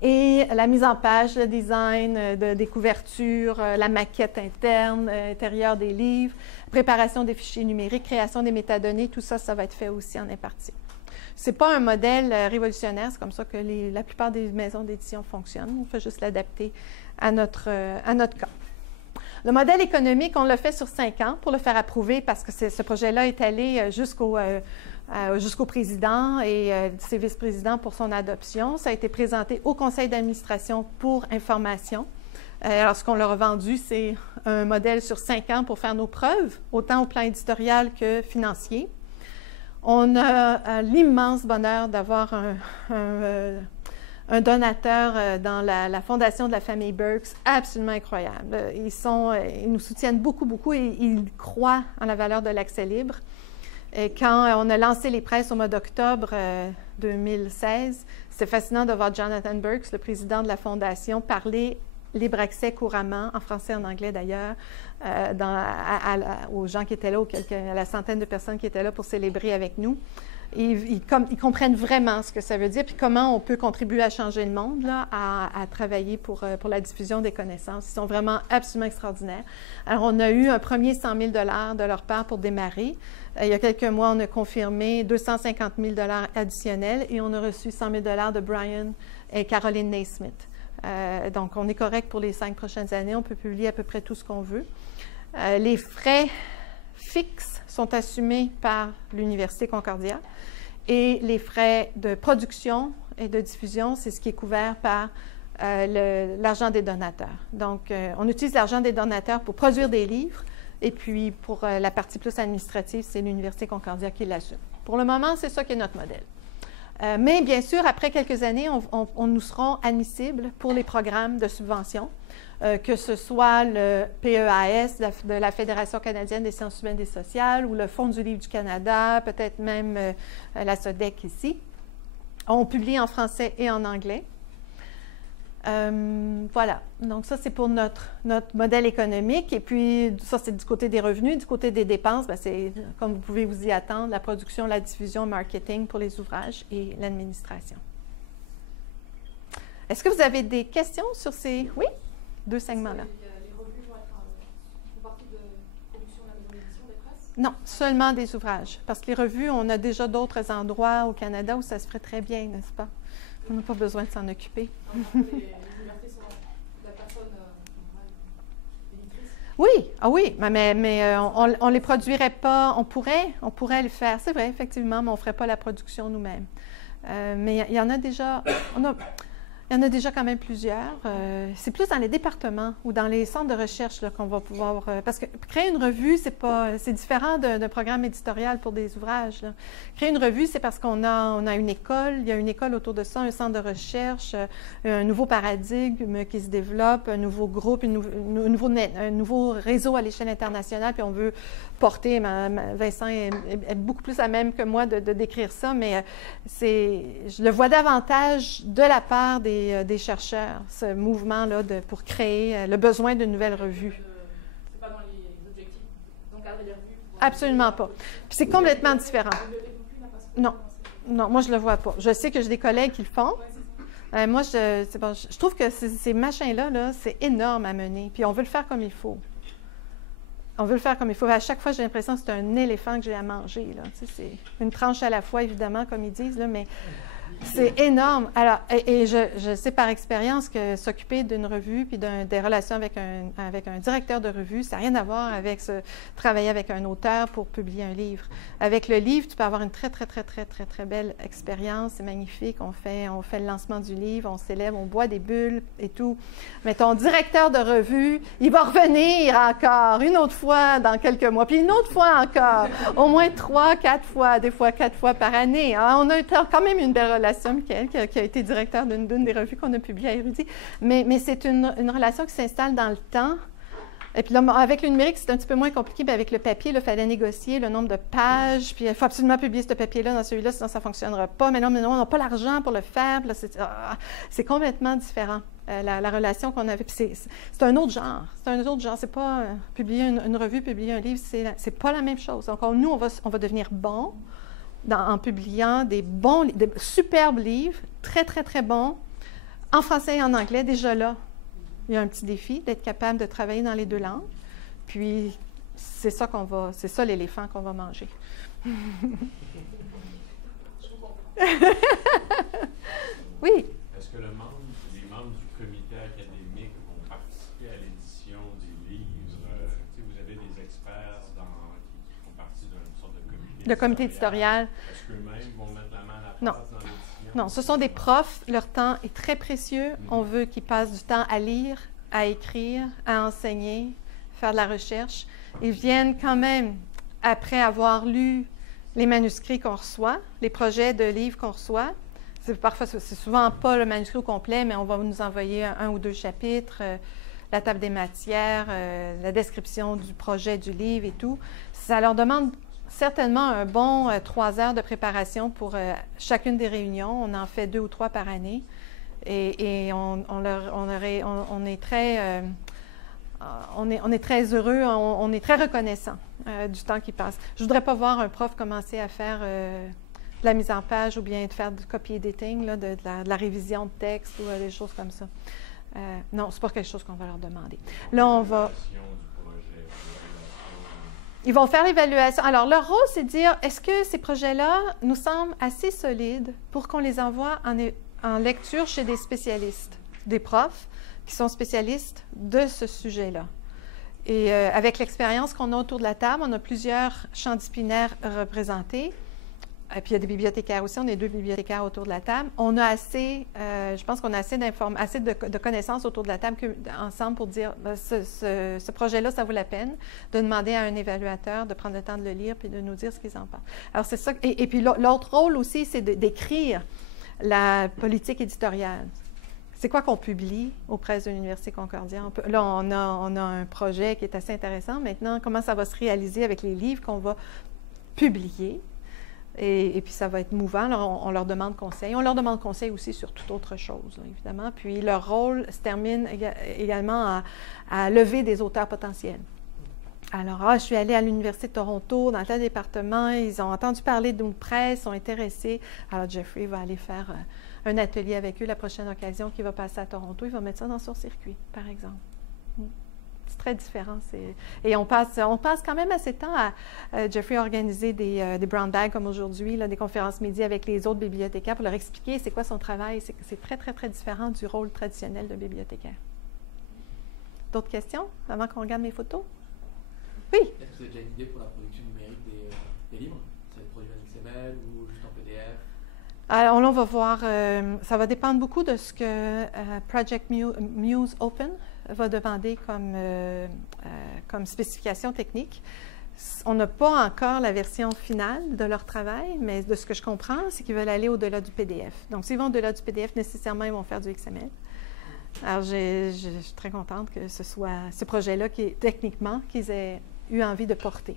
Et la mise en page, le design des couvertures, la maquette intérieure des livres, préparation des fichiers numériques, création des métadonnées, tout ça, ça va être fait aussi en impartition. Ce n'est pas un modèle révolutionnaire, c'est comme ça que la plupart des maisons d'édition fonctionnent. On fait juste l'adapter à notre cas. Le modèle économique, on l'a fait sur 5 ans pour le faire approuver parce que ce projet-là est allé jusqu'au président et ses vice-présidents pour son adoption. Ça a été présenté au conseil d'administration pour information. Alors, ce qu'on leur a vendu, c'est un modèle sur 5 ans pour faire nos preuves, autant au plan éditorial que financier. On a l'immense bonheur d'avoir un donateur dans la fondation de la famille Burks absolument incroyable. Ils nous soutiennent beaucoup, beaucoup et ils croient en la valeur de l'accès libre. Et quand on a lancé les presses au mois d'octobre 2016, c'est fascinant de voir Jonathan Burks, le président de la fondation, parler libre accès couramment, en français et en anglais d'ailleurs, aux gens qui étaient là, à la centaine de personnes qui étaient là pour célébrer avec nous. Ils comprennent vraiment ce que ça veut dire, puis comment on peut contribuer à changer le monde, là, à travailler pour la diffusion des connaissances. Ils sont vraiment absolument extraordinaires. Alors, on a eu un premier 100 000 $ de leur part pour démarrer. Il y a quelques mois, on a confirmé 250 000 $ additionnels et on a reçu 100 000 $ de Brian et Caroline Naismith. Donc, on est correct pour les 5 prochaines années. On peut publier à peu près tout ce qu'on veut. Les frais fixes sont assumés par l'Université Concordia et les frais de production et de diffusion, c'est ce qui est couvert par l'argent des donateurs. Donc, on utilise l'argent des donateurs pour produire des livres et puis pour la partie plus administrative, c'est l'Université Concordia qui l'assume. Pour le moment, c'est ça qui est notre modèle. Mais bien sûr, après quelques années, nous serons admissibles pour les programmes de subvention, que ce soit le PEAS de la Fédération canadienne des sciences humaines et sociales ou le Fonds du livre du Canada, peut-être même la SODEC ici. On publie en français et en anglais. Voilà, donc ça c'est pour notre modèle économique et puis ça c'est du côté des revenus. Du côté des dépenses, c'est comme vous pouvez vous y attendre, la production, la diffusion, le marketing pour les ouvrages et l'administration. Est-ce que vous avez des questions sur ces 2 segments-là? Les revues vont être partie de production de la maison d'édition des presses? Non, seulement des ouvrages, parce que les revues, on a déjà d'autres endroits au Canada où ça se ferait très bien, n'est-ce pas? On n'a pas besoin de s'en occuper. Les libertés sont la personne éditrice? Oui, oui, mais on ne les produirait pas. On pourrait le faire. C'est vrai, effectivement, mais on ne ferait pas la production nous-mêmes. Mais il y en a déjà. Il y en a déjà quand même plusieurs. C'est plus dans les départements ou dans les centres de recherche là, qu'on va pouvoir... parce que créer une revue, c'est différent d'un programme éditorial pour des ouvrages. Là. Créer une revue, c'est parce qu'on a une école, il y a une école autour de ça, un centre de recherche, un nouveau paradigme qui se développe, un nouveau groupe, un nouveau réseau à l'échelle internationale, puis on veut porter... Vincent est beaucoup plus à même que moi de décrire ça, mais je le vois davantage de la part des chercheurs, ce mouvement-là pour créer le besoin d'une nouvelle revue. C'est pas dans les objectifs d'encadrer les revues? Absolument pas. Puis c'est complètement différent. Non, non, moi je ne le vois pas. Je sais que j'ai des collègues qui le font. Moi, je trouve que ces machins-là, là, c'est énorme à mener. Puis on veut le faire comme il faut. On veut le faire comme il faut. À chaque fois, j'ai l'impression que c'est un éléphant que j'ai à manger. Là. Tu sais, c'est une tranche à la fois, évidemment, comme ils disent, là, mais c'est énorme. Alors, et je sais par expérience que s'occuper d'une revue puis des relations avec un directeur de revue, ça n'a rien à voir avec travailler avec un auteur pour publier un livre. Avec le livre, tu peux avoir une très, très, très, très, très, très belle expérience. C'est magnifique. On fait le lancement du livre, on célèbre, on boit des bulles et tout. Mais ton directeur de revue, il va revenir encore une autre fois dans quelques mois, puis une autre fois encore. Au moins 3, 4 fois, des fois 4 fois par année. Alors, on a quand même une belle relation. Michael, qui a été directeur d'une des revues qu'on a publiées à Érudit. Mais c'est une relation qui s'installe dans le temps. Et puis là, avec le numérique, c'est un petit peu moins compliqué. Puis avec le papier, il fallait négocier le nombre de pages. Puis il faut absolument publier ce papier-là dans celui-là, sinon ça ne fonctionnera pas. Mais non, on n'a pas l'argent pour le faire. C'est complètement différent, la relation qu'on avait. Puis c'est un autre genre. C'est un autre genre. C'est pas publier une revue, publier un livre. C'est pas la même chose. Donc, nous, on va devenir bons en publiant des superbes livres, très, très, très bons, en français et en anglais. Déjà là, il y a un petit défi d'être capable de travailler dans les deux langues. Puis, c'est ça l'éléphant qu'on va manger. Oui. Est-ce que les membres du comité académique vont participer à l'édition du livre? Vous avez des experts qui font partie d'une sorte de comité. Le comité éditorial. Est-ce qu'eux-mêmes vont mettre la main à la pâte Non. dans l'édition? Non, ce sont des profs. Leur temps est très précieux. On veut qu'ils passent du temps à lire, à écrire, à enseigner, faire de la recherche. Ils viennent quand même, après avoir lu les manuscrits qu'on reçoit, les projets de livres qu'on reçoit. Parfois, c'est souvent pas le manuscrit au complet, mais on va nous envoyer un ou deux chapitres, la table des matières, la description du projet du livre et tout. Ça leur demande certainement un bon 3 heures de préparation pour chacune des réunions. On en fait 2 ou 3 par année. Et on est très heureux, on est très reconnaissant du temps qui passe. Je ne voudrais pas voir un prof commencer à faire de la mise en page ou bien de faire du copy editing, là, de la révision de texte ou des choses comme ça. Non, ce n'est pas quelque chose qu'on va leur demander. Là, on va... Ils vont faire l'évaluation. Alors, leur rôle, c'est de dire, est-ce que ces projets-là nous semblent assez solides pour qu'on les envoie en lecture chez des spécialistes, des profs qui sont spécialistes de ce sujet-là. Et avec l'expérience qu'on a autour de la table, on a plusieurs champs disciplinaires représentés. Et puis, il y a des bibliothécaires aussi. On est 2 bibliothécaires autour de la table. On a assez, je pense qu'on a assez de connaissances autour de la table ensemble pour dire, ce projet-là, ça vaut la peine de demander à un évaluateur de prendre le temps de le lire puis de nous dire ce qu'ils en pensent. Alors, c'est ça. Et puis, l'autre rôle aussi, c'est d'écrire la politique éditoriale. C'est quoi qu'on publie aux presses de l'Université Concordia? Là, on a un projet qui est assez intéressant. Maintenant, comment ça va se réaliser avec les livres qu'on va publier? Et puis, ça va être mouvant. Alors, on leur demande conseil. On leur demande conseil aussi sur toute autre chose, là, évidemment. Puis, leur rôle se termine également à lever des auteurs potentiels. Alors, je suis allée à l'Université de Toronto, dans tel département. Ils ont entendu parler d'une presse, sont intéressés. Alors, Jeffrey va aller faire un atelier avec eux la prochaine occasion qu'il va passer à Toronto. Il va mettre ça dans son circuit, par exemple. C'est très différent. Et on passe quand même assez de temps à Jeffrey a organisé des brown bags comme aujourd'hui, des conférences médias avec les autres bibliothécaires pour leur expliquer c'est quoi son travail. C'est très, très, très différent du rôle traditionnel de bibliothécaire. D'autres questions avant qu'on regarde mes photos? Oui? Est-ce que vous avez déjà une idée pour la production numérique des livres? Ça va être produit en XML ou juste en PDF? Alors là, on va voir, ça va dépendre beaucoup de ce que Project Muse Open va demander comme spécification technique. On n'a pas encore la version finale de leur travail, mais de ce que je comprends, c'est qu'ils veulent aller au-delà du PDF. Donc, s'ils vont au-delà du PDF, nécessairement, ils vont faire du XML. Alors, je suis très contente que ce soit ce projet-là techniquement, qu'ils aient eu envie de porter.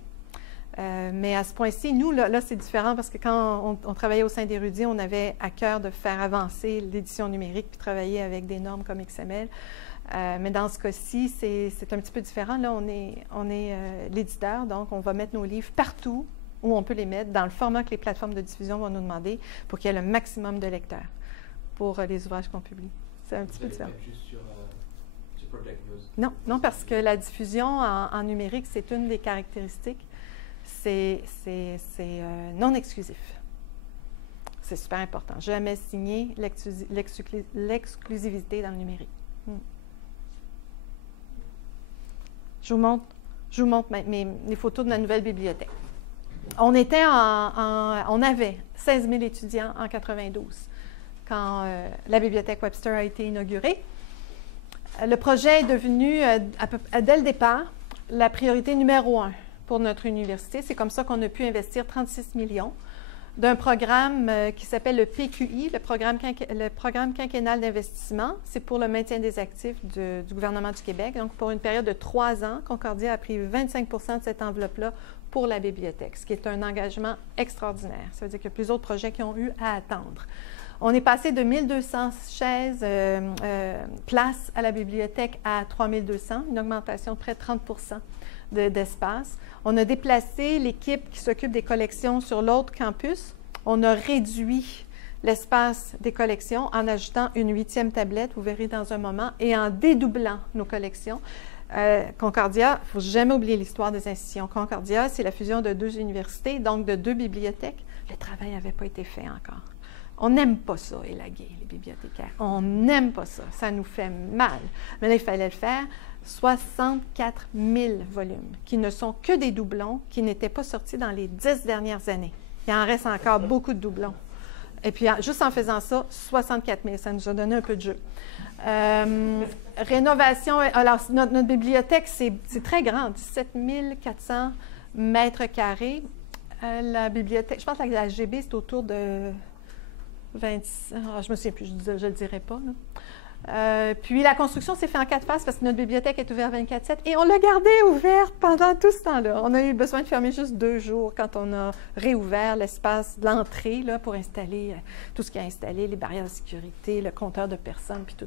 Mais à ce point-ci, nous, là c'est différent parce que quand on travaillait au sein d'Érudit, on avait à cœur de faire avancer l'édition numérique puis travailler avec des normes comme XML. Mais dans ce cas-ci, c'est un petit peu différent. Là, on est l'éditeur, donc on va mettre nos livres partout où on peut les mettre, dans le format que les plateformes de diffusion vont nous demander pour qu'il y ait le maximum de lecteurs pour les ouvrages qu'on publie. C'est un petit peu différent. Juste sur Project Muse? Non, parce que la diffusion en numérique, c'est une des caractéristiques. C'est non exclusif. C'est super important. Jamais signer l'exclusivité dans le numérique. Je vous montre les photos de la nouvelle bibliothèque. On avait 16 000 étudiants en 92 quand la bibliothèque Webster a été inaugurée. Le projet est devenu, dès le départ, la priorité numéro 1 pour notre université. C'est comme ça qu'on a pu investir 36 millions d'un programme qui s'appelle le PQI, le programme quinquennal d'investissement. C'est pour le maintien des actifs du gouvernement du Québec. Donc, pour une période de 3 ans, Concordia a pris 25 % de cette enveloppe-là pour la bibliothèque, ce qui est un engagement extraordinaire. Ça veut dire qu'il y a plusieurs projets qui ont eu à attendre. On est passé de 1200 chaises places à la bibliothèque à 3200, une augmentation de près de 30 % d'espace. On a déplacé l'équipe qui s'occupe des collections sur l'autre campus. On a réduit l'espace des collections en ajoutant une 8e tablette, vous verrez dans un moment, et en dédoublant nos collections. Concordia, il ne faut jamais oublier l'histoire des institutions. Concordia, c'est la fusion de 2 universités, donc de 2 bibliothèques. Le travail n'avait pas été fait encore. On n'aime pas ça, élaguer les bibliothécaires. On n'aime pas ça. Ça nous fait mal. Mais là, il fallait le faire. 64 000 volumes, qui ne sont que des doublons, qui n'étaient pas sortis dans les 10 dernières années. Il en reste encore beaucoup de doublons. Et puis, juste en faisant ça, 64 000, ça nous a donné un peu de jeu. Rénovation, alors notre bibliothèque, c'est très grand, 17 400 mètres carrés. La bibliothèque, je pense que la GB, c'est autour de 26, je me souviens plus, je ne le dirai pas. Puis la construction s'est faite en 4 phases parce que notre bibliothèque est ouverte 24/7 et on l'a gardée ouverte pendant tout ce temps-là. On a eu besoin de fermer juste 2 jours quand on a réouvert l'espace de l'entrée là, pour installer tout ce qui est installé, les barrières de sécurité, le compteur de personnes, puis tout.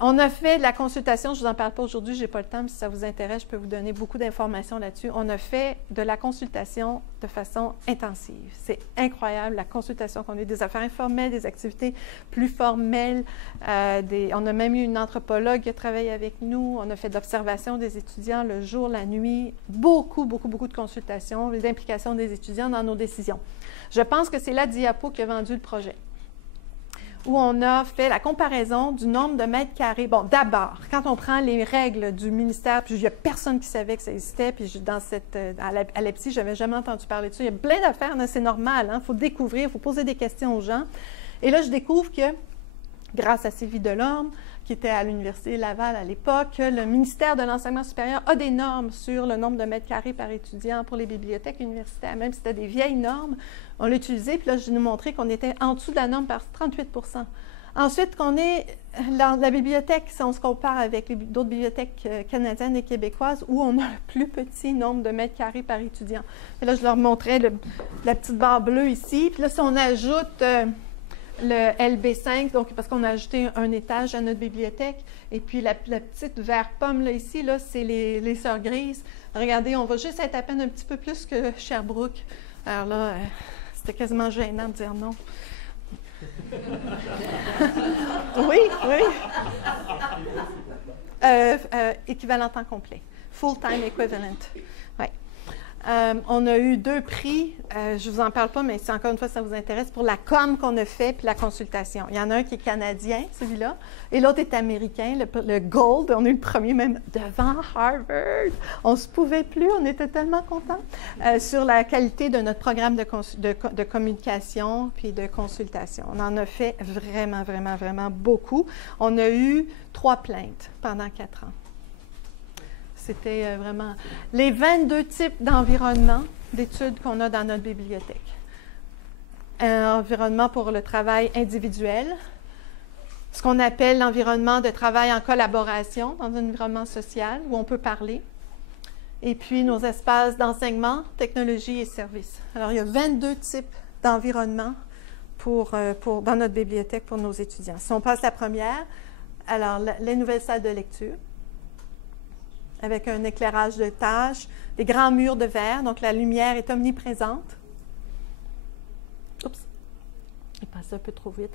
On a fait de la consultation, je ne vous en parle pas aujourd'hui, je n'ai pas le temps, mais si ça vous intéresse, je peux vous donner beaucoup d'informations là-dessus. On a fait de la consultation de façon intensive. C'est incroyable, la consultation qu'on a eu, des affaires informelles, des activités plus formelles. On a même eu une anthropologue qui a travaillé avec nous. On a fait de l'observation des étudiants le jour, la nuit. Beaucoup de consultations, l'implication des étudiants dans nos décisions. Je pense que c'est la diapo qui a vendu le projet, où on a fait la comparaison du nombre de mètres carrés. Bon, d'abord, quand on prend les règles du ministère, puis il n'y a personne qui savait que ça existait, puis à l'EPSI, je n'avais jamais entendu parler de ça. Il y a plein d'affaires, c'est normal, il faut découvrir, il faut poser des questions aux gens. Et là, je découvre que, grâce à Sylvie Delorme, qui était à l'Université Laval à l'époque, le ministère de l'Enseignement supérieur a des normes sur le nombre de mètres carrés par étudiant pour les bibliothèques universitaires, même si c'était des vieilles normes. On l'a utilisé, puis là, je vais nous montrer qu'on était en dessous de la norme par 38 %. Ensuite, qu'on est dans la bibliothèque, si on se compare avec d'autres bibliothèques canadiennes et québécoises, où on a le plus petit nombre de mètres carrés par étudiant. Et là, je leur montrais la petite barre bleue ici. Puis là, si on ajoute le LB5, donc parce qu'on a ajouté un étage à notre bibliothèque, et puis la petite vert pomme, là, ici, là, c'est les Sœurs Grises. Regardez, on va juste être à peine un petit peu plus que Sherbrooke. Alors là, c'était quasiment gênant de dire non. Oui. Équivalent temps complet. Full-time equivalent. Oui. On a eu 2 prix, je ne vous en parle pas, mais si encore une fois ça vous intéresse, pour la com qu'on a fait puis la consultation. Il y en a un qui est canadien, celui-là, et l'autre est américain, le Gold. On a eu le premier même devant Harvard. On ne se pouvait plus, on était tellement contents sur la qualité de notre programme de communication puis de consultation. On en a fait vraiment, vraiment, vraiment beaucoup. On a eu 3 plaintes pendant 4 ans. C'était vraiment les 22 types d'environnements d'études qu'on a dans notre bibliothèque. Un environnement pour le travail individuel, ce qu'on appelle l'environnement de travail en collaboration dans un environnement social où on peut parler, et puis nos espaces d'enseignement, technologie et services. Alors, il y a 22 types d'environnements dans notre bibliothèque pour nos étudiants. Si on passe la première, alors les nouvelles salles de lecture, avec un éclairage de tâches, des grands murs de verre, donc la lumière est omniprésente. Oups, il passe un peu trop vite.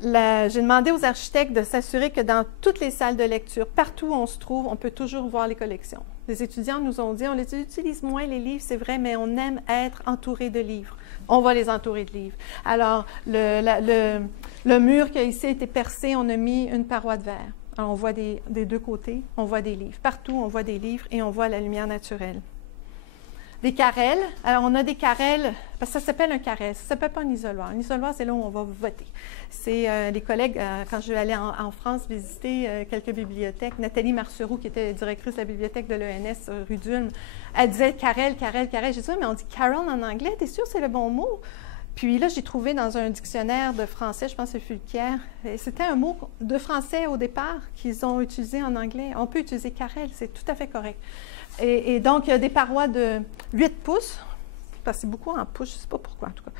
J'ai demandé aux architectes de s'assurer que dans toutes les salles de lecture, partout où on se trouve, on peut toujours voir les collections. Les étudiants nous ont dit, on les utilise moins les livres, c'est vrai, mais on aime être entouré de livres. On va les entourer de livres. Alors, le mur qui a ici été percé, on a mis une paroi de verre. Alors, on voit des 2 côtés, on voit des livres. Partout, on voit des livres et on voit la lumière naturelle. Des carrels. Alors, on a des carrels, parce que ça s'appelle un carrel, ça ne s'appelle pas un isoloir. Un isoloir, c'est là où on va voter. C'est les collègues, quand je vais aller en France visiter quelques bibliothèques, Nathalie Marcereau, qui était directrice de la bibliothèque de l'ENS, rue d'Ulm, elle disait carrel, carrel, carrel. J'ai dit, mais on dit carol en anglais, t'es sûr que c'est le bon mot? Puis là, j'ai trouvé dans un dictionnaire de français, je pense que c'est Fulquier, c'était un mot de français au départ qu'ils ont utilisé en anglais. On peut utiliser carrel, c'est tout à fait correct. Et donc, il y a des parois de 8 pouces, parce que c'est beaucoup en pouces, je ne sais pas pourquoi en tout cas.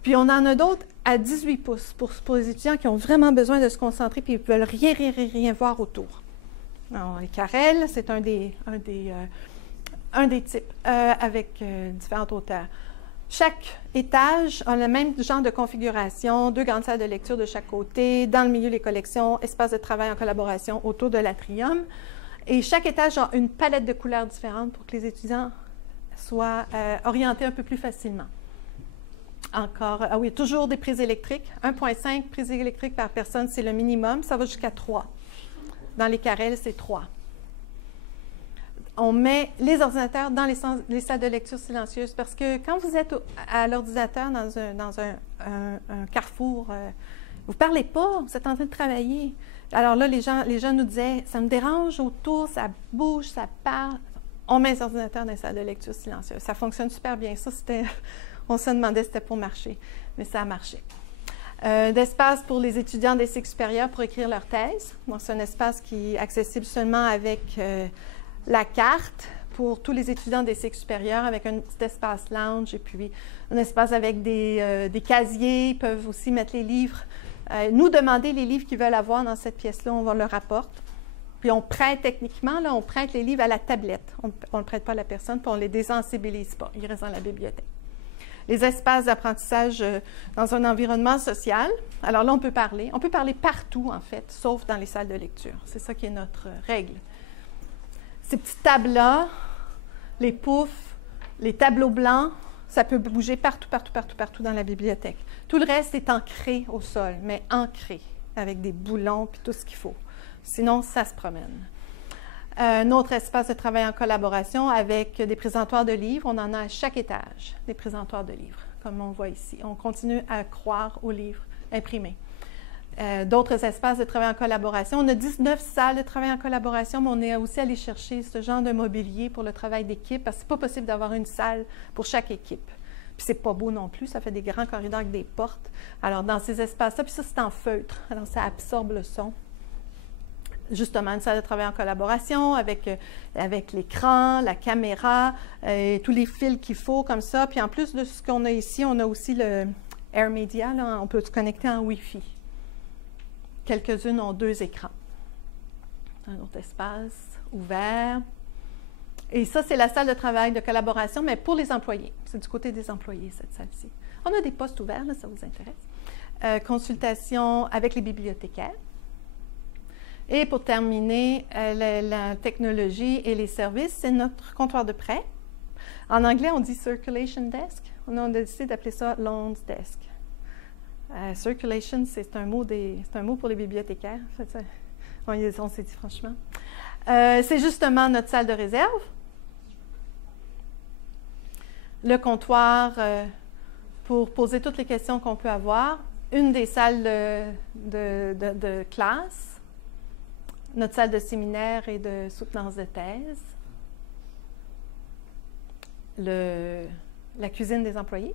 Puis on en a d'autres à 18 pouces pour les étudiants qui ont vraiment besoin de se concentrer puis ils ne veulent rien voir autour. Alors, les carrels, c'est un des types avec différentes hauteurs. Chaque étage a le même genre de configuration, 2 grandes salles de lecture de chaque côté, dans le milieu les collections, espace de travail en collaboration autour de l'atrium. Et chaque étage a une palette de couleurs différentes pour que les étudiants soient orientés un peu plus facilement. Encore, ah oui, toujours des prises électriques. 1,5 prises électriques par personne, c'est le minimum. Ça va jusqu'à 3. Dans les carrels, c'est 3. On met les ordinateurs dans les salles de lecture silencieuses parce que quand vous êtes à l'ordinateur dans un carrefour, vous ne parlez pas, vous êtes en train de travailler. Alors là, les gens nous disaient, ça me dérange autour, ça bouge, ça parle. On met les ordinateurs dans les salles de lecture silencieuses. Ça fonctionne super bien. Ça, on se demandait si c'était pour marcher, mais ça a marché. D'espace pour les étudiants des cycles supérieurs pour écrire leur thèse. Donc, c'est un espace qui est accessible seulement avec la carte pour tous les étudiants des cycles supérieurs avec un petit espace lounge et puis un espace avec des casiers. Ils peuvent aussi mettre les livres, nous demander les livres qu'ils veulent avoir dans cette pièce-là, on leur apporte. Puis on prête techniquement, là, on prête les livres à la tablette. On ne le prête pas à la personne, puis on ne les désensibilise pas. Ils restent dans la bibliothèque. Les espaces d'apprentissage dans un environnement social. Alors là, on peut parler. On peut parler partout, en fait, sauf dans les salles de lecture. C'est ça qui est notre règle. Ces petites tables-là, les poufs, les tableaux blancs, ça peut bouger partout dans la bibliothèque. Tout le reste est ancré au sol, mais ancré, avec des boulons puis tout ce qu'il faut. Sinon, ça se promène. Un autre espace de travail en collaboration avec des présentoirs de livres. On en a à chaque étage, des présentoirs de livres, comme on voit ici. On continue à croire aux livres imprimés. D'autres espaces de travail en collaboration. On a 19 salles de travail en collaboration, mais on est aussi allé chercher ce genre de mobilier pour le travail d'équipe, parce que ce n'est pas possible d'avoir une salle pour chaque équipe. Puis c'est pas beau non plus, ça fait des grands corridors avec des portes. Alors dans ces espaces-là, puis ça c'est en feutre, alors ça absorbe le son. Justement, une salle de travail en collaboration avec l'écran, la caméra, tous les fils qu'il faut comme ça. Puis en plus de ce qu'on a ici, on a aussi le AirMedia, là, on peut se connecter en Wi-Fi. Quelques-unes ont 2 écrans. Un autre espace ouvert. Et ça, c'est la salle de travail de collaboration, mais pour les employés. C'est du côté des employés, cette salle-ci. On a des postes ouverts, là, ça vous intéresse. Consultation avec les bibliothécaires. Et pour terminer, la technologie et les services, c'est notre comptoir de prêt. En anglais, on dit Circulation Desk. On a décidé d'appeler ça Loans Desk. Circulation, c'est un mot pour les bibliothécaires. En fait, on s'est dit franchement. C'est justement notre salle de réserve. Le comptoir pour poser toutes les questions qu'on peut avoir. Une des salles de classe. Notre salle de séminaire et de soutenance de thèse. La cuisine des employés.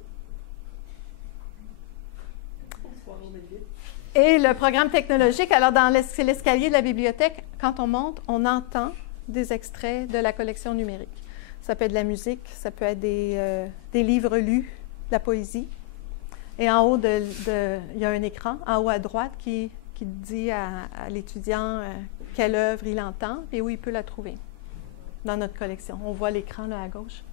Et le programme technologique, alors c'est l'escalier de la bibliothèque, quand on monte, on entend des extraits de la collection numérique. Ça peut être de la musique, ça peut être des livres lus, de la poésie. Et en haut, il y a un écran, en haut à droite, qui dit à l'étudiant quelle œuvre il entend et où il peut la trouver dans notre collection. On voit l'écran là à gauche.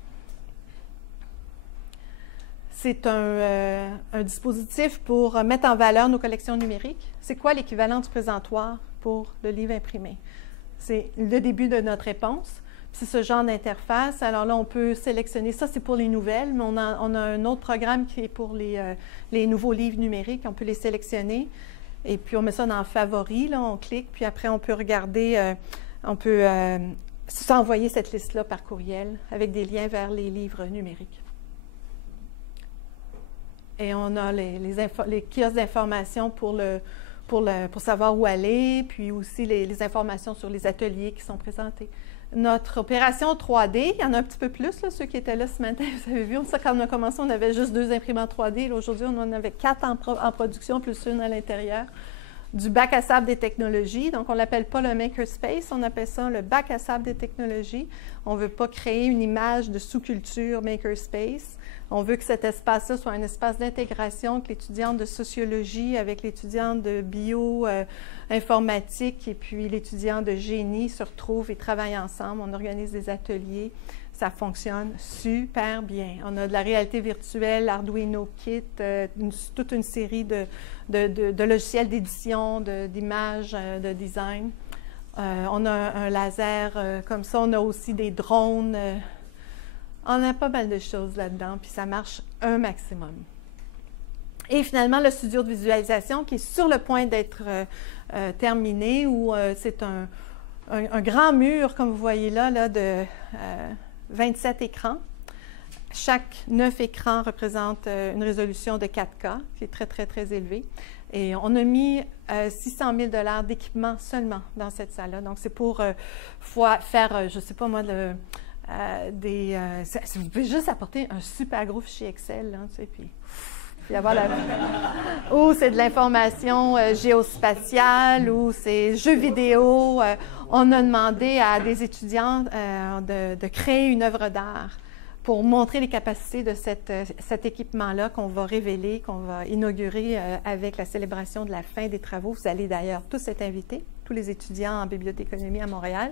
C'est un dispositif pour mettre en valeur nos collections numériques. C'est quoi l'équivalent du présentoir pour le livre imprimé? C'est le début de notre réponse. C'est ce genre d'interface. Alors là, on peut sélectionner. Ça, c'est pour les nouvelles, mais on a un autre programme qui est pour les nouveaux livres numériques. On peut les sélectionner. Et puis, on met ça dans « Favoris ». Là, on clique. Puis après, on peut regarder, on peut s'envoyer cette liste-là par courriel avec des liens vers les livres numériques. Et on a les kiosques d'information pour savoir où aller, puis aussi les informations sur les ateliers qui sont présentés. Notre opération 3D, il y en a un petit peu plus, là, ceux qui étaient là ce matin, vous avez vu, ça, quand on a commencé, on avait juste 2 imprimantes 3D. Aujourd'hui, on en avait 4 en production, plus une à l'intérieur. Du bac à sable des technologies. Donc, on ne l'appelle pas le Makerspace, on appelle ça le bac à sable des technologies. On ne veut pas créer une image de sous-culture Makerspace. On veut que cet espace-là soit un espace d'intégration, que l'étudiante de sociologie avec l'étudiante de bio-informatique et puis l'étudiant de génie se retrouvent et travaillent ensemble. On organise des ateliers. Ça fonctionne super bien. On a de la réalité virtuelle, Arduino Kit, toute une série de logiciels d'édition, d'images, de design. On a un laser comme ça. On a aussi des drones. On a pas mal de choses là-dedans, puis ça marche un maximum. Et finalement, le studio de visualisation qui est sur le point d'être terminé, où c'est un grand mur, comme vous voyez là de 27 écrans. Chaque 9 écrans représente une résolution de 4K, qui est très, très, très élevée. Et on a mis 600 000 $ d'équipement seulement dans cette salle-là. Donc, c'est pour faire, je ne sais pas moi, vous pouvez juste apporter un super gros fichier Excel, là, tu sais, puis avoir ou c'est de l'information géospatiale, ou c'est jeux vidéo. On a demandé à des étudiants de créer une œuvre d'art pour montrer les capacités de cet équipement-là qu'on va révéler, qu'on va inaugurer avec la célébration de la fin des travaux. Vous allez d'ailleurs tous être invités, tous les étudiants en bibliothéconomie à Montréal,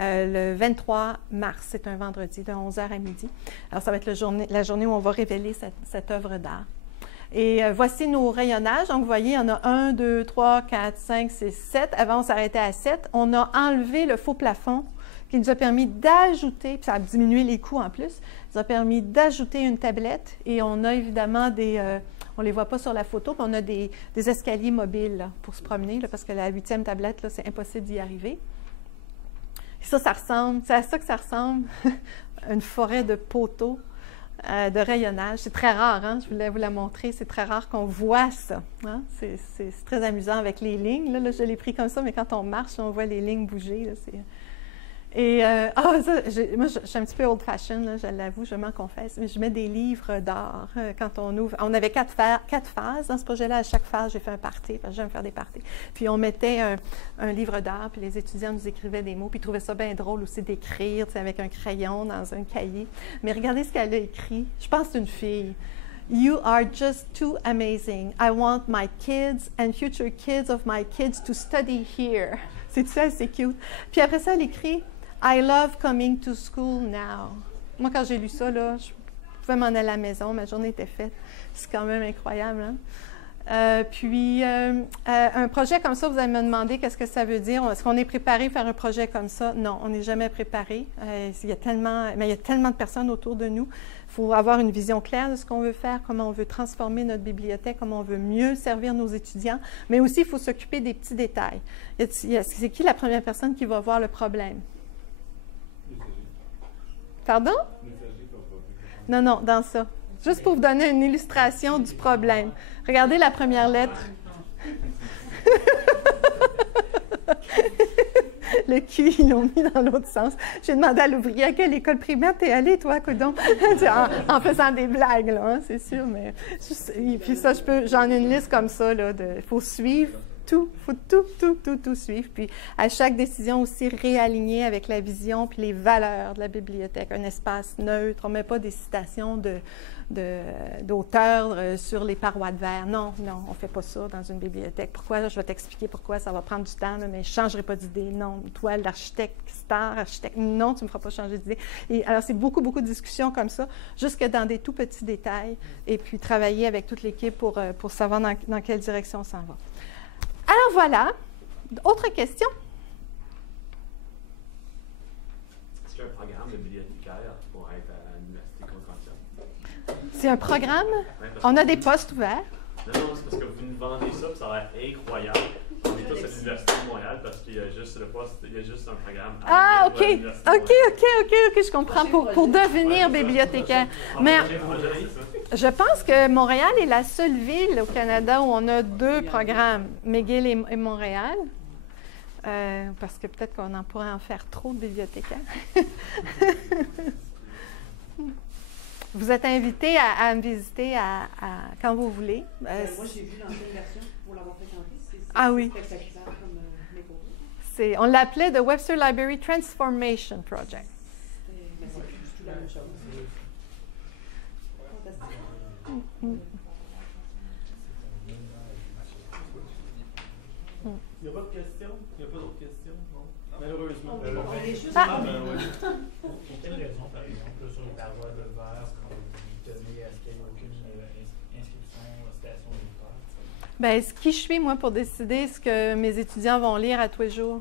le 23 mars, c'est un vendredi, de 11h à midi. Alors, ça va être la journée où on va révéler cette œuvre d'art. Et voici nos rayonnages. Donc, vous voyez, il y en a 1, 2, 3, 4, 5, 6, 7. Avant, on s'arrêtait à 7. On a enlevé le faux plafond qui nous a permis d'ajouter, puis ça a diminué les coûts en plus, ça a permis d'ajouter une tablette. Et on a évidemment on ne les voit pas sur la photo, mais on a des escaliers mobiles là, pour se promener, là, parce que la 8e tablette, là, c'est impossible d'y arriver. Et ça ressemble, c'est à ça que ça ressemble, une forêt de poteaux. De rayonnage. C'est très rare, hein? Je voulais vous la montrer. C'est très rare qu'on voit ça. Hein? C'est très amusant avec les lignes. Là, je l'ai pris comme ça, mais quand on marche, on voit les lignes bouger. Là, moi, je suis un petit peu old-fashioned, je l'avoue, je m'en confesse, mais je mets des livres d'art quand on ouvre. On avait 4 phases dans ce projet-là. À chaque phase, j'ai fait un party, parce que j'aime faire des parties. Puis on mettait un livre d'art, puis les étudiants nous écrivaient des mots, puis ils trouvaient ça bien drôle aussi d'écrire, avec un crayon dans un cahier. Mais regardez ce qu'elle a écrit. Je pense que c'est une fille. You are just too amazing. I want my kids and future kids of my kids to study here. C'est ça, c'est cute. Puis après ça, elle écrit I love coming to school now. Moi, quand j'ai lu ça, là, je pouvais m'en aller à la maison, ma journée était faite. C'est quand même incroyable, hein? Un projet comme ça, vous allez me demander qu'est-ce que ça veut dire. Est-ce qu'on est préparé à faire un projet comme ça? Non, on n'est jamais préparé. Il y a tellement de personnes autour de nous. Il faut avoir une vision claire de ce qu'on veut faire, comment on veut transformer notre bibliothèque, comment on veut mieux servir nos étudiants. Mais aussi, il faut s'occuper des petits détails. C'est qui la première personne qui va voir le problème? Pardon? Non, non, dans ça. Juste pour vous donner une illustration du problème. Regardez la première lettre. Le Q, ils l'ont mis dans l'autre sens. J'ai demandé à l'ouvrier à quelle école primaire t'es allé, toi, coudonc? en faisant des blagues, là, hein, c'est sûr. Mais puis ça, j'en ai une liste comme ça, là. Il faut suivre tout. Il faut tout suivre. Puis à chaque décision aussi réaligner avec la vision puis les valeurs de la bibliothèque. Un espace neutre. On ne met pas des citations d'auteurs sur les parois de verre. Non, on ne fait pas ça dans une bibliothèque. Pourquoi? Je vais t'expliquer pourquoi. Ça va prendre du temps, là, mais je ne changerai pas d'idée. Non, toi, l'architecte, star, architecte, non, tu ne me feras pas changer d'idée. Et alors, c'est beaucoup de discussions comme ça, jusque dans des tout petits détails, et puis travailler avec toute l'équipe pour savoir dans quelle direction on s'en va. Alors voilà. Autre question? Est-ce qu'il y a un programme de bibliothécaire pour être à l'Université Concordia? C'est un programme? Ouais, On a des postes ouverts. Non, c'est parce que vous nous vendez ça, puis ça a l'air incroyable. On est tous à l'Université de Montréal parce qu'il y a juste le poste, il y a juste un programme. Ah, OK, je comprends. Pour devenir bibliothécaire. Mais je pense que Montréal est la seule ville au Canada où on a 2 programmes, McGill et Montréal. Parce que peut-être qu'on pourrait en faire trop de bibliothécaires. Vous êtes invité à me visiter quand vous voulez. Moi, j'ai vu l'ancienne version pour l'avoir fréquentée. Ah oui. C'est spectaculaire comme méthode. On l'appelait The Webster Library Transformation Project. Mais c'est plus du tout la même chose. Fantastique. Il n'y a pas de questions? Il n'y a pas d'autres questions? Non? Malheureusement. On est juste Pour quelle raison, par exemple, sur les parois de verre, quand vous tenez à ce qu'il n'y ait aucune inscription, citation d'auteur? Bien, qui je suis, moi, pour décider ce que mes étudiants vont lire à tous les jours?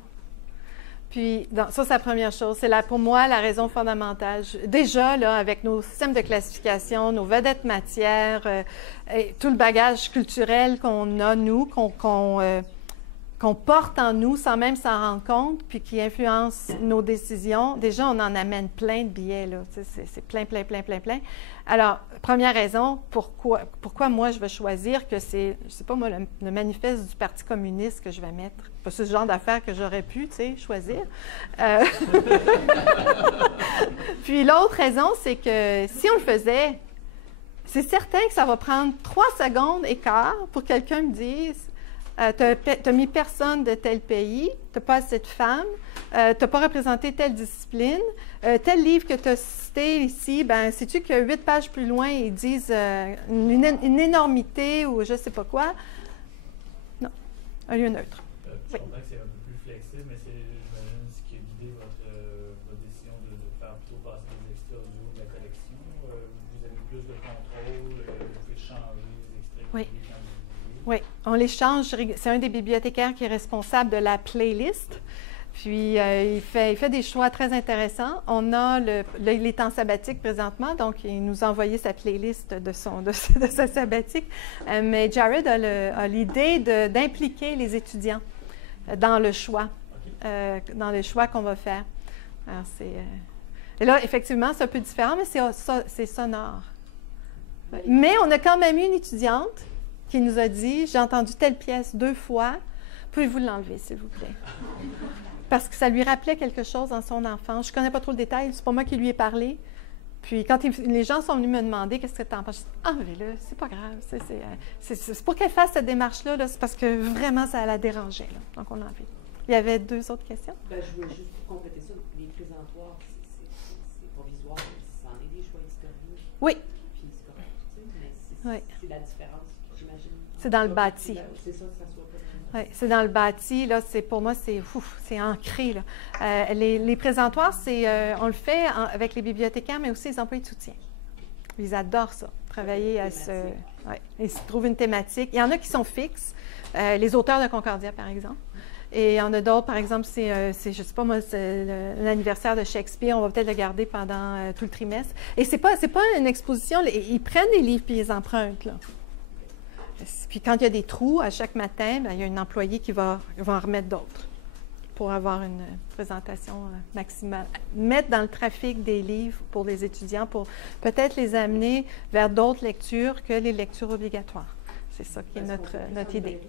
Puis, ça, c'est la première chose. C'est pour moi la raison fondamentale. Déjà, là, avec nos systèmes de classification, nos vedettes matières, et tout le bagage culturel qu'on a, nous, qu'on porte en nous sans même s'en rendre compte, puis qui influence nos décisions. Déjà, on en amène plein de billets, là. C'est plein. Alors, première raison, pourquoi moi je vais choisir que c'est, je sais pas moi, le manifeste du Parti communiste que je vais mettre. Pas ce genre d'affaires que j'aurais pu, tu sais, choisir. Puis l'autre raison, c'est que si on le faisait, c'est certain que ça va prendre 3 secondes et quart pour que quelqu'un me dise tu n'as mis personne de tel pays, tu n'as pas assez de femmes, tu n'as pas représenté telle discipline, tel livre que tu as cité ici, ben sais-tu que 8 pages plus loin, ils disent une énormité ou je ne sais pas quoi? Non, un lieu neutre. Je comprends que c'est un peu plus flexible, mais j'imagine ce qui a guidé votre décision de faire plutôt passer des extraits audio de la collection. Vous avez plus de contrôle, vous pouvez changer les extraits. Oui. Oui, on les change. C'est un des bibliothécaires qui est responsable de la playlist. Puis, il fait des choix très intéressants. On a les temps sabbatiques présentement, donc il nous a envoyé sa playlist de sa sabbatique. Mais Jared a l'idée d'impliquer les étudiants dans le choix qu'on va faire. Alors, et là, effectivement, c'est un peu différent, mais c'est sonore. Mais on a quand même une étudiante qui nous a dit, j'ai entendu telle pièce 2 fois, pouvez-vous l'enlever, s'il vous plaît? Parce que ça lui rappelait quelque chose dans son enfance. Je ne connais pas trop le détail, c'est pas moi qui lui ai parlé. Puis quand les gens sont venus me demander qu'est-ce que tu en penses, je dis, enlevez-le, c'est pas grave. C'est pour qu'elle fasse cette démarche-là, là, c'est parce que vraiment ça la dérangeait. Là. Donc on l'a enlevé. Il y avait 2 autres questions? Ben, je voulais juste compléter ça. Les présentoirs, c'est provisoire, c'en est des choix historiques. Oui. Puis c'est correct, tu sais, mais c'est la différence. C'est dans le bâti. C'est ça, que ça soit pas. Oui, c'est dans le bâti. Là, pour moi, c'est ancré. Là. Les présentoirs, on le fait avec les bibliothécaires, mais aussi les employés de soutien. Ils adorent ça. travailler à se... Ouais, ils se trouvent une thématique. Il y en a qui sont fixes, les auteurs de Concordia, par exemple. Et il y en a d'autres, par exemple, je ne sais pas moi, c'est l'anniversaire de Shakespeare, on va peut-être le garder pendant tout le trimestre. Et c'est pas une exposition, ils prennent les livres puis ils les empruntent, là. Puis quand il y a des trous, à chaque matin, bien, il y a un employé qui va en remettre d'autres pour avoir une présentation maximale. Mettre dans le trafic des livres pour les étudiants, pour peut-être les amener vers d'autres lectures que les lectures obligatoires. C'est ça qui est notre idée.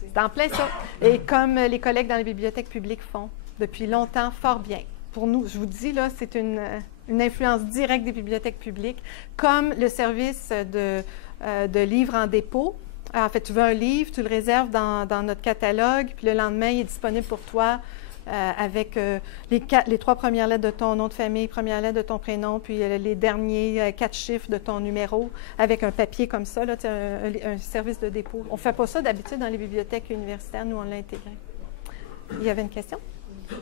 C'est en plein ça. Et comme les collègues dans les bibliothèques publiques font depuis longtemps, fort bien. Pour nous, je vous dis, là, c'est une influence directe des bibliothèques publiques, comme le service de livres en dépôt. En fait, tu veux un livre, tu le réserves dans notre catalogue, puis le lendemain, il est disponible pour toi avec les 3 premières lettres de ton nom de famille, première lettre de ton prénom, puis les derniers 4 chiffres de ton numéro, avec un papier comme ça, là, un service de dépôt. On ne fait pas ça d'habitude dans les bibliothèques universitaires, nous, on l'a intégré. Il y avait une question? C'était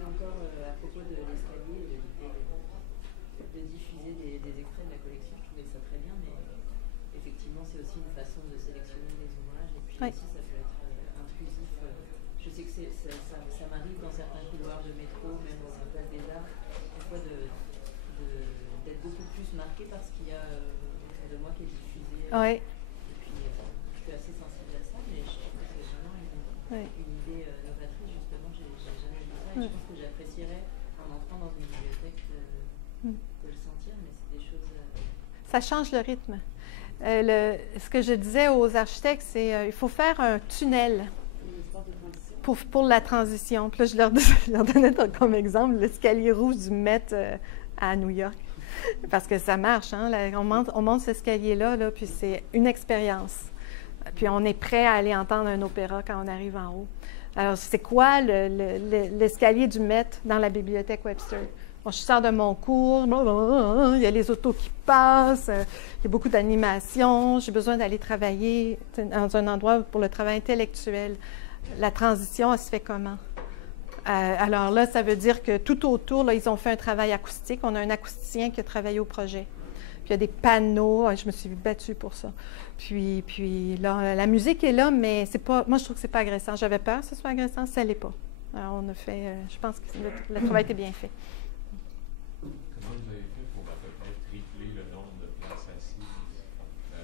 encore à propos de l'escalier, de diffuser des extraits de la collection. Je trouvais ça très bien, mais effectivement, c'est aussi une façon de sélectionner les ouvrages. Et puis aussi, ça peut être intrusif. Je sais que ça m'arrive dans certains couloirs de métro, même dans la place des Arts, parfois d'être beaucoup plus marqué par ce qu'il y a autour de moi qui est diffusé. Oui. Et puis, je suis assez sensible à ça, mais je trouve que c'est vraiment une idée novatrice, justement. J'ai jamais vu ça, et je pense que j'apprécierais, en entrant dans une bibliothèque, de le sentir, mais c'est des choses... Ça change le rythme. Ce que je disais aux architectes, c'est il faut faire un tunnel pour la transition. Puis là, je leur donnais comme exemple l'escalier rouge du Met à New York. Parce que ça marche, hein? On monte cet escalier-là, là, puis c'est une expérience. Puis on est prêt à aller entendre un opéra quand on arrive en haut. Alors, c'est quoi l'escalier du Met dans la bibliothèque Webster? Bon, je sors de mon cours, il y a les autos qui passent, il y a beaucoup d'animation, j'ai besoin d'aller travailler dans un endroit pour le travail intellectuel. La transition, elle se fait comment? Alors là, ça veut dire que tout autour, là, ils ont fait un travail acoustique. On a un acousticien qui a travaillé au projet. Puis il y a des panneaux, je me suis battue pour ça. Puis là, la musique est là, mais c'est pas. Moi, je trouve que c'est pas agressant. J'avais peur que ce soit agressant, ça l'est pas. Alors, on a fait. Je pense que le travail était bien fait. Comment vous avez fait pour à peu près tripler le nombre de places assises? Vous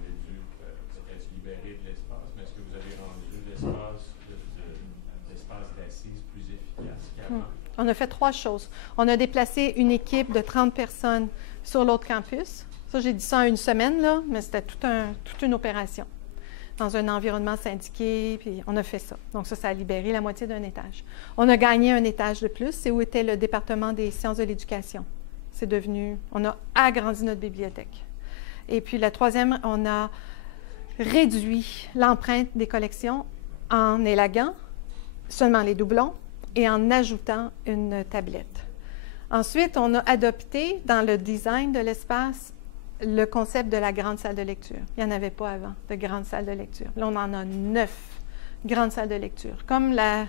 avez dû peut-être libérer de l'espace, mais est-ce que vous avez rendu l'espace d'assises plus efficace qu'avant? On a fait 3 choses. On a déplacé une équipe de 30 personnes sur l'autre campus. Ça, j'ai dit ça en une semaine, là, mais c'était toute une opération dans un environnement syndiqué, puis on a fait ça. Donc ça a libéré la moitié d'un étage. On a gagné un étage de plus, c'est où était le département des sciences de l'éducation. C'est devenu, on a agrandi notre bibliothèque. Et puis la troisième, on a réduit l'empreinte des collections en élaguant seulement les doublons et en ajoutant une tablette. Ensuite, on a adopté dans le design de l'espace le concept de la grande salle de lecture. Il n'y en avait pas avant, de grande salle de lecture. Là, on en a 9 grandes salles de lecture, comme la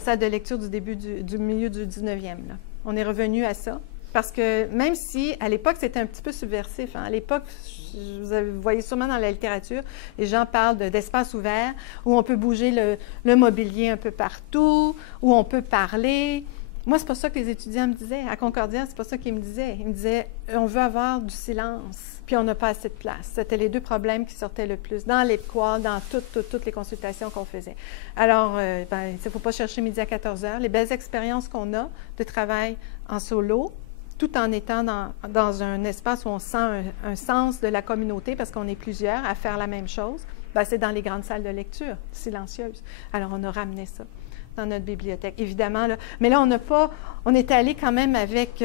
salle de lecture du début du milieu du 19e. Là. On est revenu à ça, parce que même si, à l'époque, c'était un petit peu subversif. Hein. À l'époque, vous voyez sûrement dans la littérature, les gens parlent d'espace ouvert, où on peut bouger le mobilier un peu partout, où on peut parler. Moi, c'est pas ça que les étudiants me disaient. À Concordia, c'est pas ça qu'ils me disaient. Ils me disaient, on veut avoir du silence, puis on n'a pas assez de place. C'était les 2 problèmes qui sortaient le plus, dans l'EPQUA, dans toutes les consultations qu'on faisait. Alors, il ne faut pas chercher midi à 14 heures. Les belles expériences qu'on a de travail en solo, tout en étant dans un espace où on sent un sens de la communauté, parce qu'on est plusieurs à faire la même chose, c'est dans les grandes salles de lecture, silencieuses. Alors, on a ramené ça dans notre bibliothèque, évidemment. Là. Mais là, on est allé quand même avec,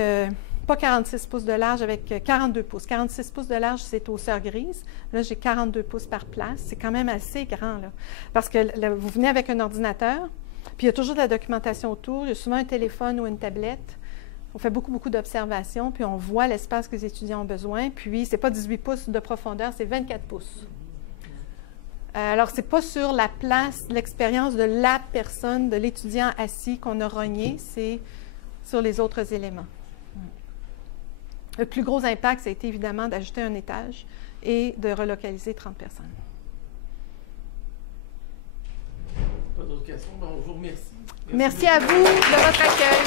pas 46 pouces de large, avec 42 pouces. 46 pouces de large, c'est aux Sœurs Grises. Là, j'ai 42 pouces par place. C'est quand même assez grand, là. Parce que là, vous venez avec un ordinateur, puis il y a toujours de la documentation autour. Il y a souvent un téléphone ou une tablette. On fait beaucoup d'observations, puis on voit l'espace que les étudiants ont besoin. Puis, ce n'est pas 18 pouces de profondeur, c'est 24 pouces. Alors, ce n'est pas sur la place, l'expérience de la personne, de l'étudiant assis qu'on a rogné, c'est sur les autres éléments. Le plus gros impact, ça a été évidemment d'ajouter un étage et de relocaliser 30 personnes. Pas d'autres questions? Donc, je vous remercie. Merci à vous de votre accueil.